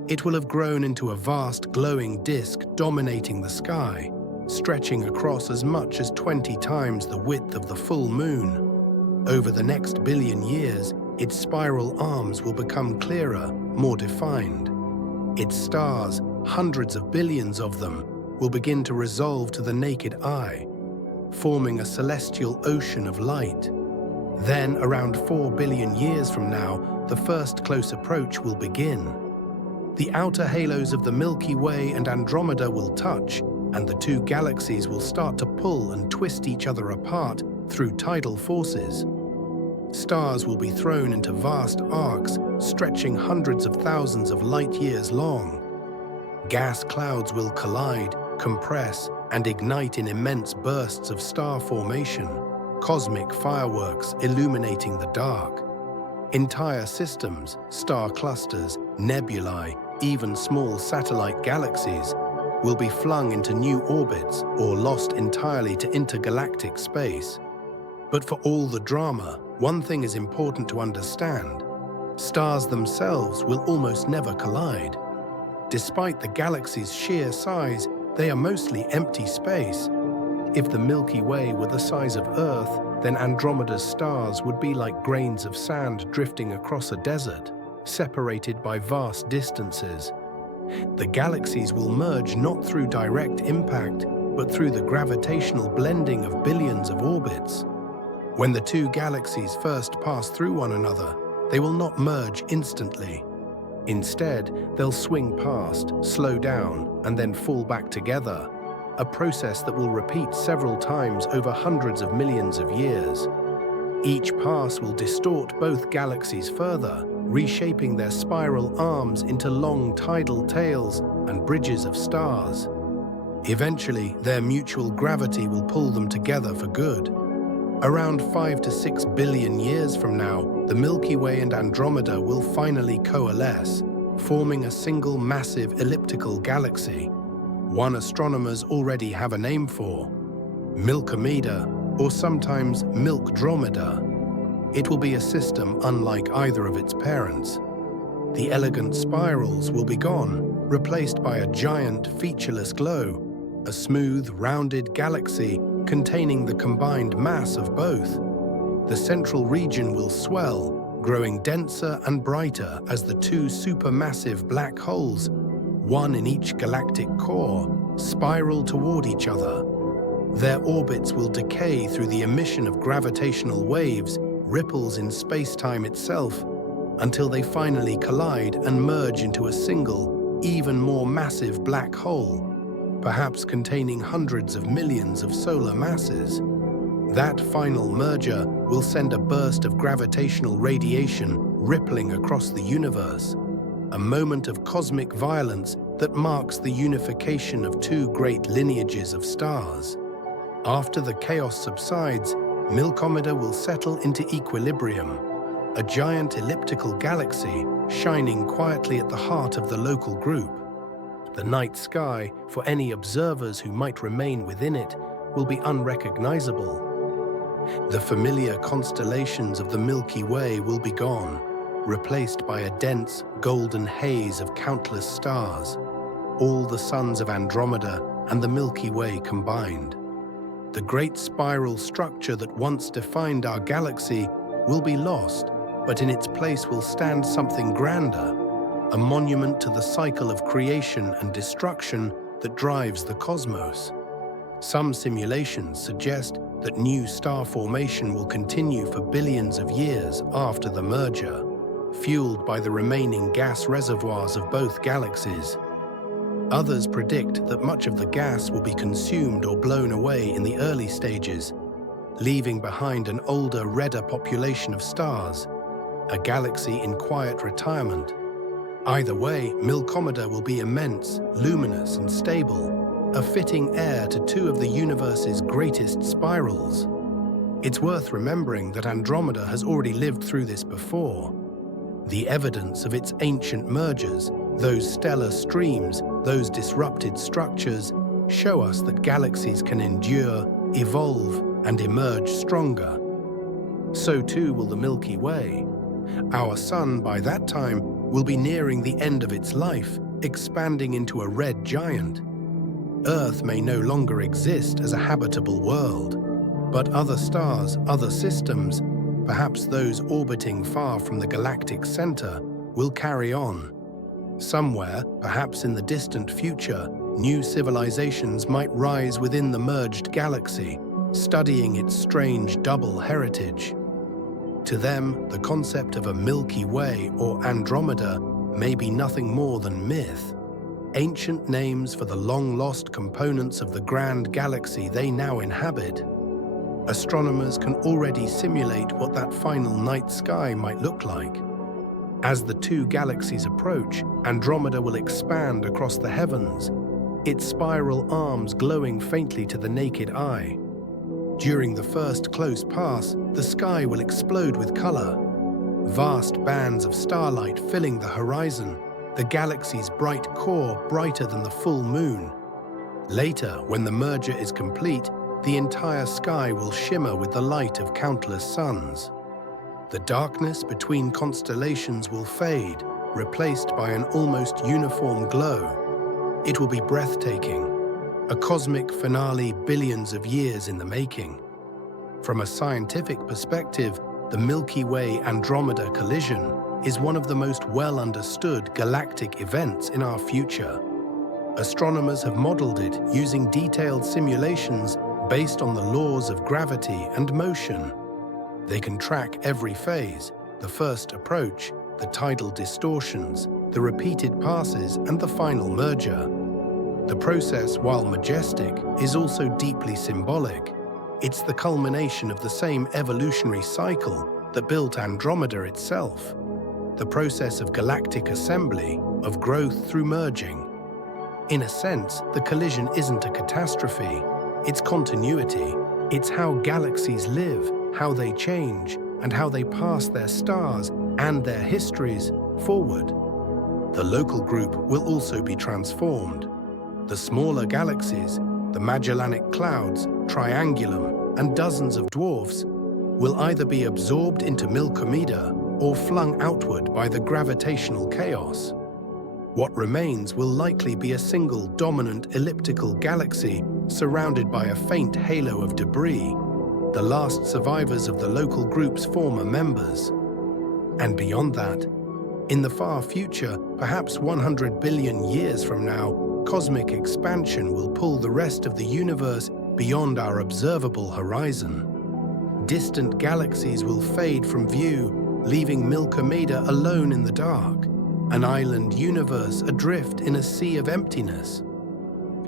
It will have grown into a vast glowing disk dominating the sky, stretching across as much as 20 times the width of the full moon. Over the next billion years, its spiral arms will become clearer, more defined. Its stars, hundreds of billions of them, will begin to resolve to the naked eye, forming a celestial ocean of light. Then, around 4 billion years from now, the first close approach will begin. The outer halos of the Milky Way and Andromeda will touch, and the two galaxies will start to pull and twist each other apart through tidal forces. Stars will be thrown into vast arcs, stretching hundreds of thousands of light years long. Gas clouds will collide, compress, and ignite in immense bursts of star formation, cosmic fireworks illuminating the dark. Entire systems, star clusters, nebulae, even small satellite galaxies, will be flung into new orbits or lost entirely to intergalactic space. But for all the drama, one thing is important to understand. Stars themselves will almost never collide. Despite the galaxy's sheer size, they are mostly empty space. If the Milky Way were the size of Earth, then Andromeda's stars would be like grains of sand drifting across a desert, separated by vast distances. The galaxies will merge not through direct impact, but through the gravitational blending of billions of orbits. When the two galaxies first pass through one another, they will not merge instantly. Instead, they'll swing past, slow down, and then fall back together, a process that will repeat several times over hundreds of millions of years. Each pass will distort both galaxies further, reshaping their spiral arms into long tidal tails and bridges of stars. Eventually, their mutual gravity will pull them together for good. Around 5 to 6 billion years from now, the Milky Way and Andromeda will finally coalesce, forming a single massive elliptical galaxy, one astronomers already have a name for, Milkomeda, or sometimes Milkdromeda. It will be a system unlike either of its parents. The elegant spirals will be gone, replaced by a giant, featureless glow, a smooth, rounded galaxy containing the combined mass of both. The central region will swell, growing denser and brighter as the two supermassive black holes, one in each galactic core, spiral toward each other. Their orbits will decay through the emission of gravitational waves, ripples in space-time itself, until they finally collide and merge into a single, even more massive black hole, perhaps containing hundreds of millions of solar masses. That final merger will send a burst of gravitational radiation rippling across the universe, a moment of cosmic violence that marks the unification of two great lineages of stars. After the chaos subsides, Milkomeda will settle into equilibrium, a giant elliptical galaxy shining quietly at the heart of the local group. The night sky, for any observers who might remain within it, will be unrecognizable. The familiar constellations of the Milky Way will be gone, replaced by a dense, golden haze of countless stars, all the suns of Andromeda and the Milky Way combined. The great spiral structure that once defined our galaxy will be lost, but in its place will stand something grander, a monument to the cycle of creation and destruction that drives the cosmos. Some simulations suggest that new star formation will continue for billions of years after the merger, fueled by the remaining gas reservoirs of both galaxies. Others predict that much of the gas will be consumed or blown away in the early stages, leaving behind an older, redder population of stars, a galaxy in quiet retirement. Either way, Milkomeda will be immense, luminous and stable, a fitting heir to two of the universe's greatest spirals. It's worth remembering that Andromeda has already lived through this before. The evidence of its ancient mergers, those stellar streams, those disrupted structures, show us that galaxies can endure, evolve, and emerge stronger. So too will the Milky Way. Our sun, by that time, will be nearing the end of its life, expanding into a red giant. Earth may no longer exist as a habitable world, but other stars, other systems, perhaps those orbiting far from the galactic center, will carry on. Somewhere, perhaps in the distant future, new civilizations might rise within the merged galaxy, studying its strange double heritage. To them, the concept of a Milky Way or Andromeda may be nothing more than myth, ancient names for the long-lost components of the grand galaxy they now inhabit. Astronomers can already simulate what that final night sky might look like. As the two galaxies approach, Andromeda will expand across the heavens, its spiral arms glowing faintly to the naked eye. During the first close pass, the sky will explode with color. Vast bands of starlight filling the horizon, the galaxy's bright core brighter than the full moon. Later, when the merger is complete, the entire sky will shimmer with the light of countless suns. The darkness between constellations will fade, replaced by an almost uniform glow. It will be breathtaking, a cosmic finale billions of years in the making. From a scientific perspective, the Milky Way-Andromeda collision is one of the most well-understood galactic events in our future. Astronomers have modeled it using detailed simulations based on the laws of gravity and motion. They can track every phase, the first approach, the tidal distortions, the repeated passes, and the final merger. The process, while majestic, is also deeply symbolic. It's the culmination of the same evolutionary cycle that built Andromeda itself. The process of galactic assembly, of growth through merging. In a sense, the collision isn't a catastrophe, it's continuity. It's how galaxies live, how they change, and how they pass their stars and their histories forward. The local group will also be transformed. The smaller galaxies, the Magellanic Clouds, Triangulum, and dozens of dwarfs, will either be absorbed into Milkomeda or flung outward by the gravitational chaos. What remains will likely be a single dominant elliptical galaxy surrounded by a faint halo of debris, the last survivors of the local group's former members. And beyond that, in the far future, perhaps 100 billion years from now, cosmic expansion will pull the rest of the universe beyond our observable horizon. Distant galaxies will fade from view, leaving Milkomeda alone in the dark, an island universe adrift in a sea of emptiness.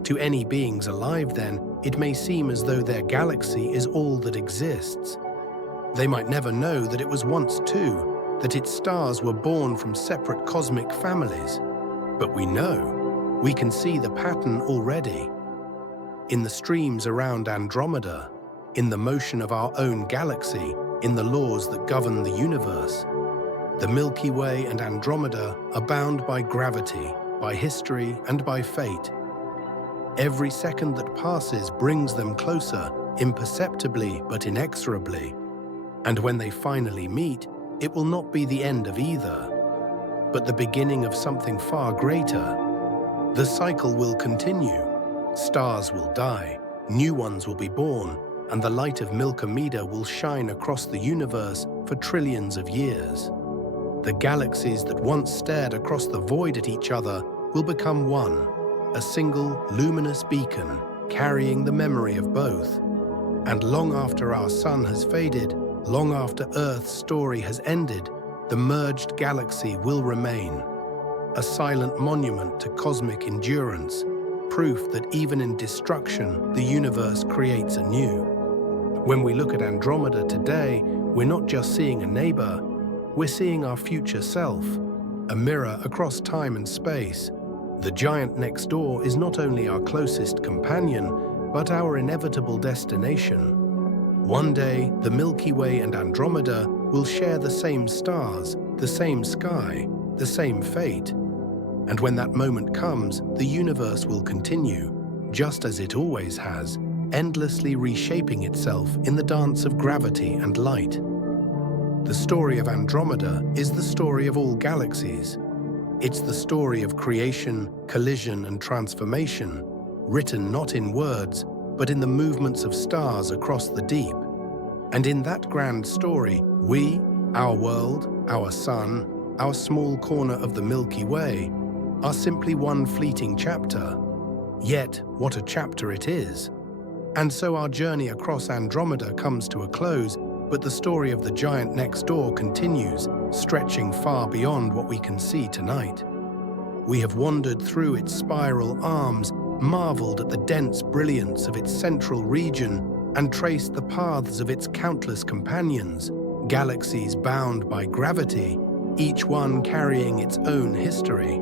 To any beings alive then, it may seem as though their galaxy is all that exists. They might never know that it was once two, that its stars were born from separate cosmic families. But we know, we can see the pattern already. In the streams around Andromeda, in the motion of our own galaxy, in the laws that govern the universe. The Milky Way and Andromeda are bound by gravity, by history, and by fate. Every second that passes brings them closer, imperceptibly but inexorably. And when they finally meet, it will not be the end of either, but the beginning of something far greater. The cycle will continue. Stars will die, new ones will be born, and the light of Milkomeda will shine across the universe for trillions of years. The galaxies that once stared across the void at each other will become one, a single luminous beacon carrying the memory of both. And long after our sun has faded, long after Earth's story has ended, the merged galaxy will remain, a silent monument to cosmic endurance, proof that even in destruction, the universe creates anew. When we look at Andromeda today, we're not just seeing a neighbor, we're seeing our future self, a mirror across time and space. The giant next door is not only our closest companion, but our inevitable destination. One day, the Milky Way and Andromeda will share the same stars, the same sky, the same fate. And when that moment comes, the universe will continue, just as it always has, endlessly reshaping itself in the dance of gravity and light. The story of Andromeda is the story of all galaxies. It's the story of creation, collision, and transformation, written not in words, but in the movements of stars across the deep. And in that grand story, we, our world, our sun, our small corner of the Milky Way, are simply one fleeting chapter. Yet, what a chapter it is. And so our journey across Andromeda comes to a close, but the story of the giant next door continues, stretching far beyond what we can see tonight. We have wandered through its spiral arms, marveled at the dense brilliance of its central region, and traced the paths of its countless companions, galaxies bound by gravity, each one carrying its own history.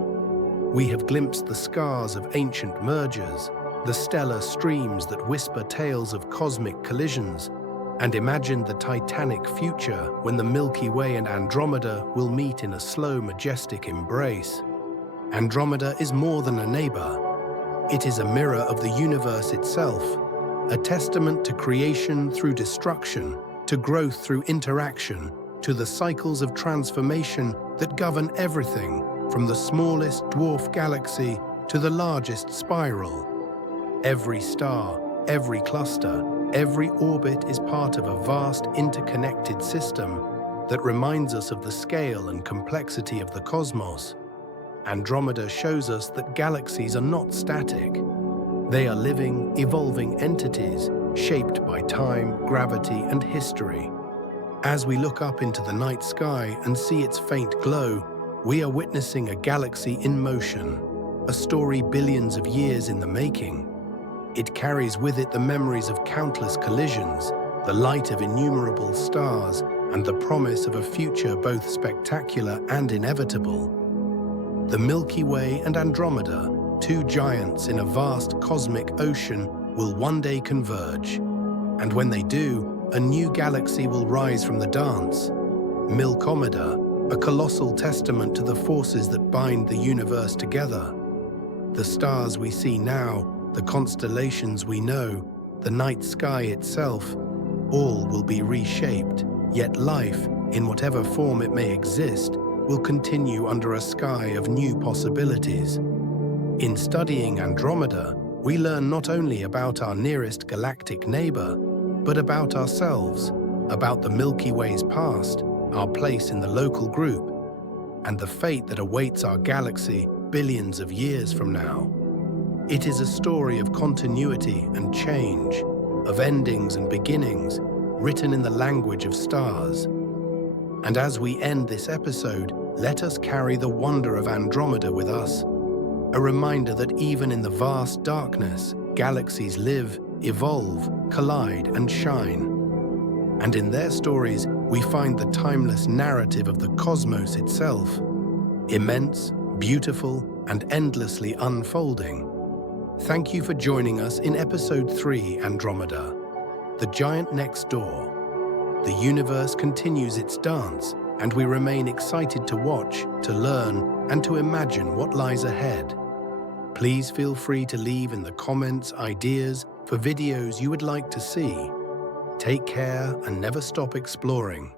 We have glimpsed the scars of ancient mergers, the stellar streams that whisper tales of cosmic collisions, and imagined the titanic future when the Milky Way and Andromeda will meet in a slow, majestic embrace. Andromeda is more than a neighbor. It is a mirror of the universe itself, a testament to creation through destruction, to growth through interaction, to the cycles of transformation that govern everything, from the smallest dwarf galaxy to the largest spiral. Every star, every cluster, every orbit is part of a vast interconnected system that reminds us of the scale and complexity of the cosmos. Andromeda shows us that galaxies are not static. They are living, evolving entities shaped by time, gravity, and history. As we look up into the night sky and see its faint glow, we are witnessing a galaxy in motion, a story billions of years in the making. It carries with it the memories of countless collisions, the light of innumerable stars, and the promise of a future both spectacular and inevitable. The Milky Way and Andromeda, two giants in a vast cosmic ocean, will one day converge. And when they do, a new galaxy will rise from the dance. Milkomeda, a colossal testament to the forces that bind the universe together. The stars we see now, the constellations we know, the night sky itself, all will be reshaped, yet life, in whatever form it may exist, will continue under a sky of new possibilities. In studying Andromeda, we learn not only about our nearest galactic neighbor, but about ourselves, about the Milky Way's past, our place in the local group, and the fate that awaits our galaxy billions of years from now. It is a story of continuity and change, of endings and beginnings, written in the language of stars. And as we end this episode, let us carry the wonder of Andromeda with us, a reminder that even in the vast darkness, galaxies live, evolve, collide, and shine. And in their stories, we find the timeless narrative of the cosmos itself, immense, beautiful, and endlessly unfolding. Thank you for joining us in Episode 3, Andromeda, the giant next door. The universe continues its dance, and we remain excited to watch, to learn, and to imagine what lies ahead. Please feel free to leave in the comments ideas for videos you would like to see. Take care and never stop exploring.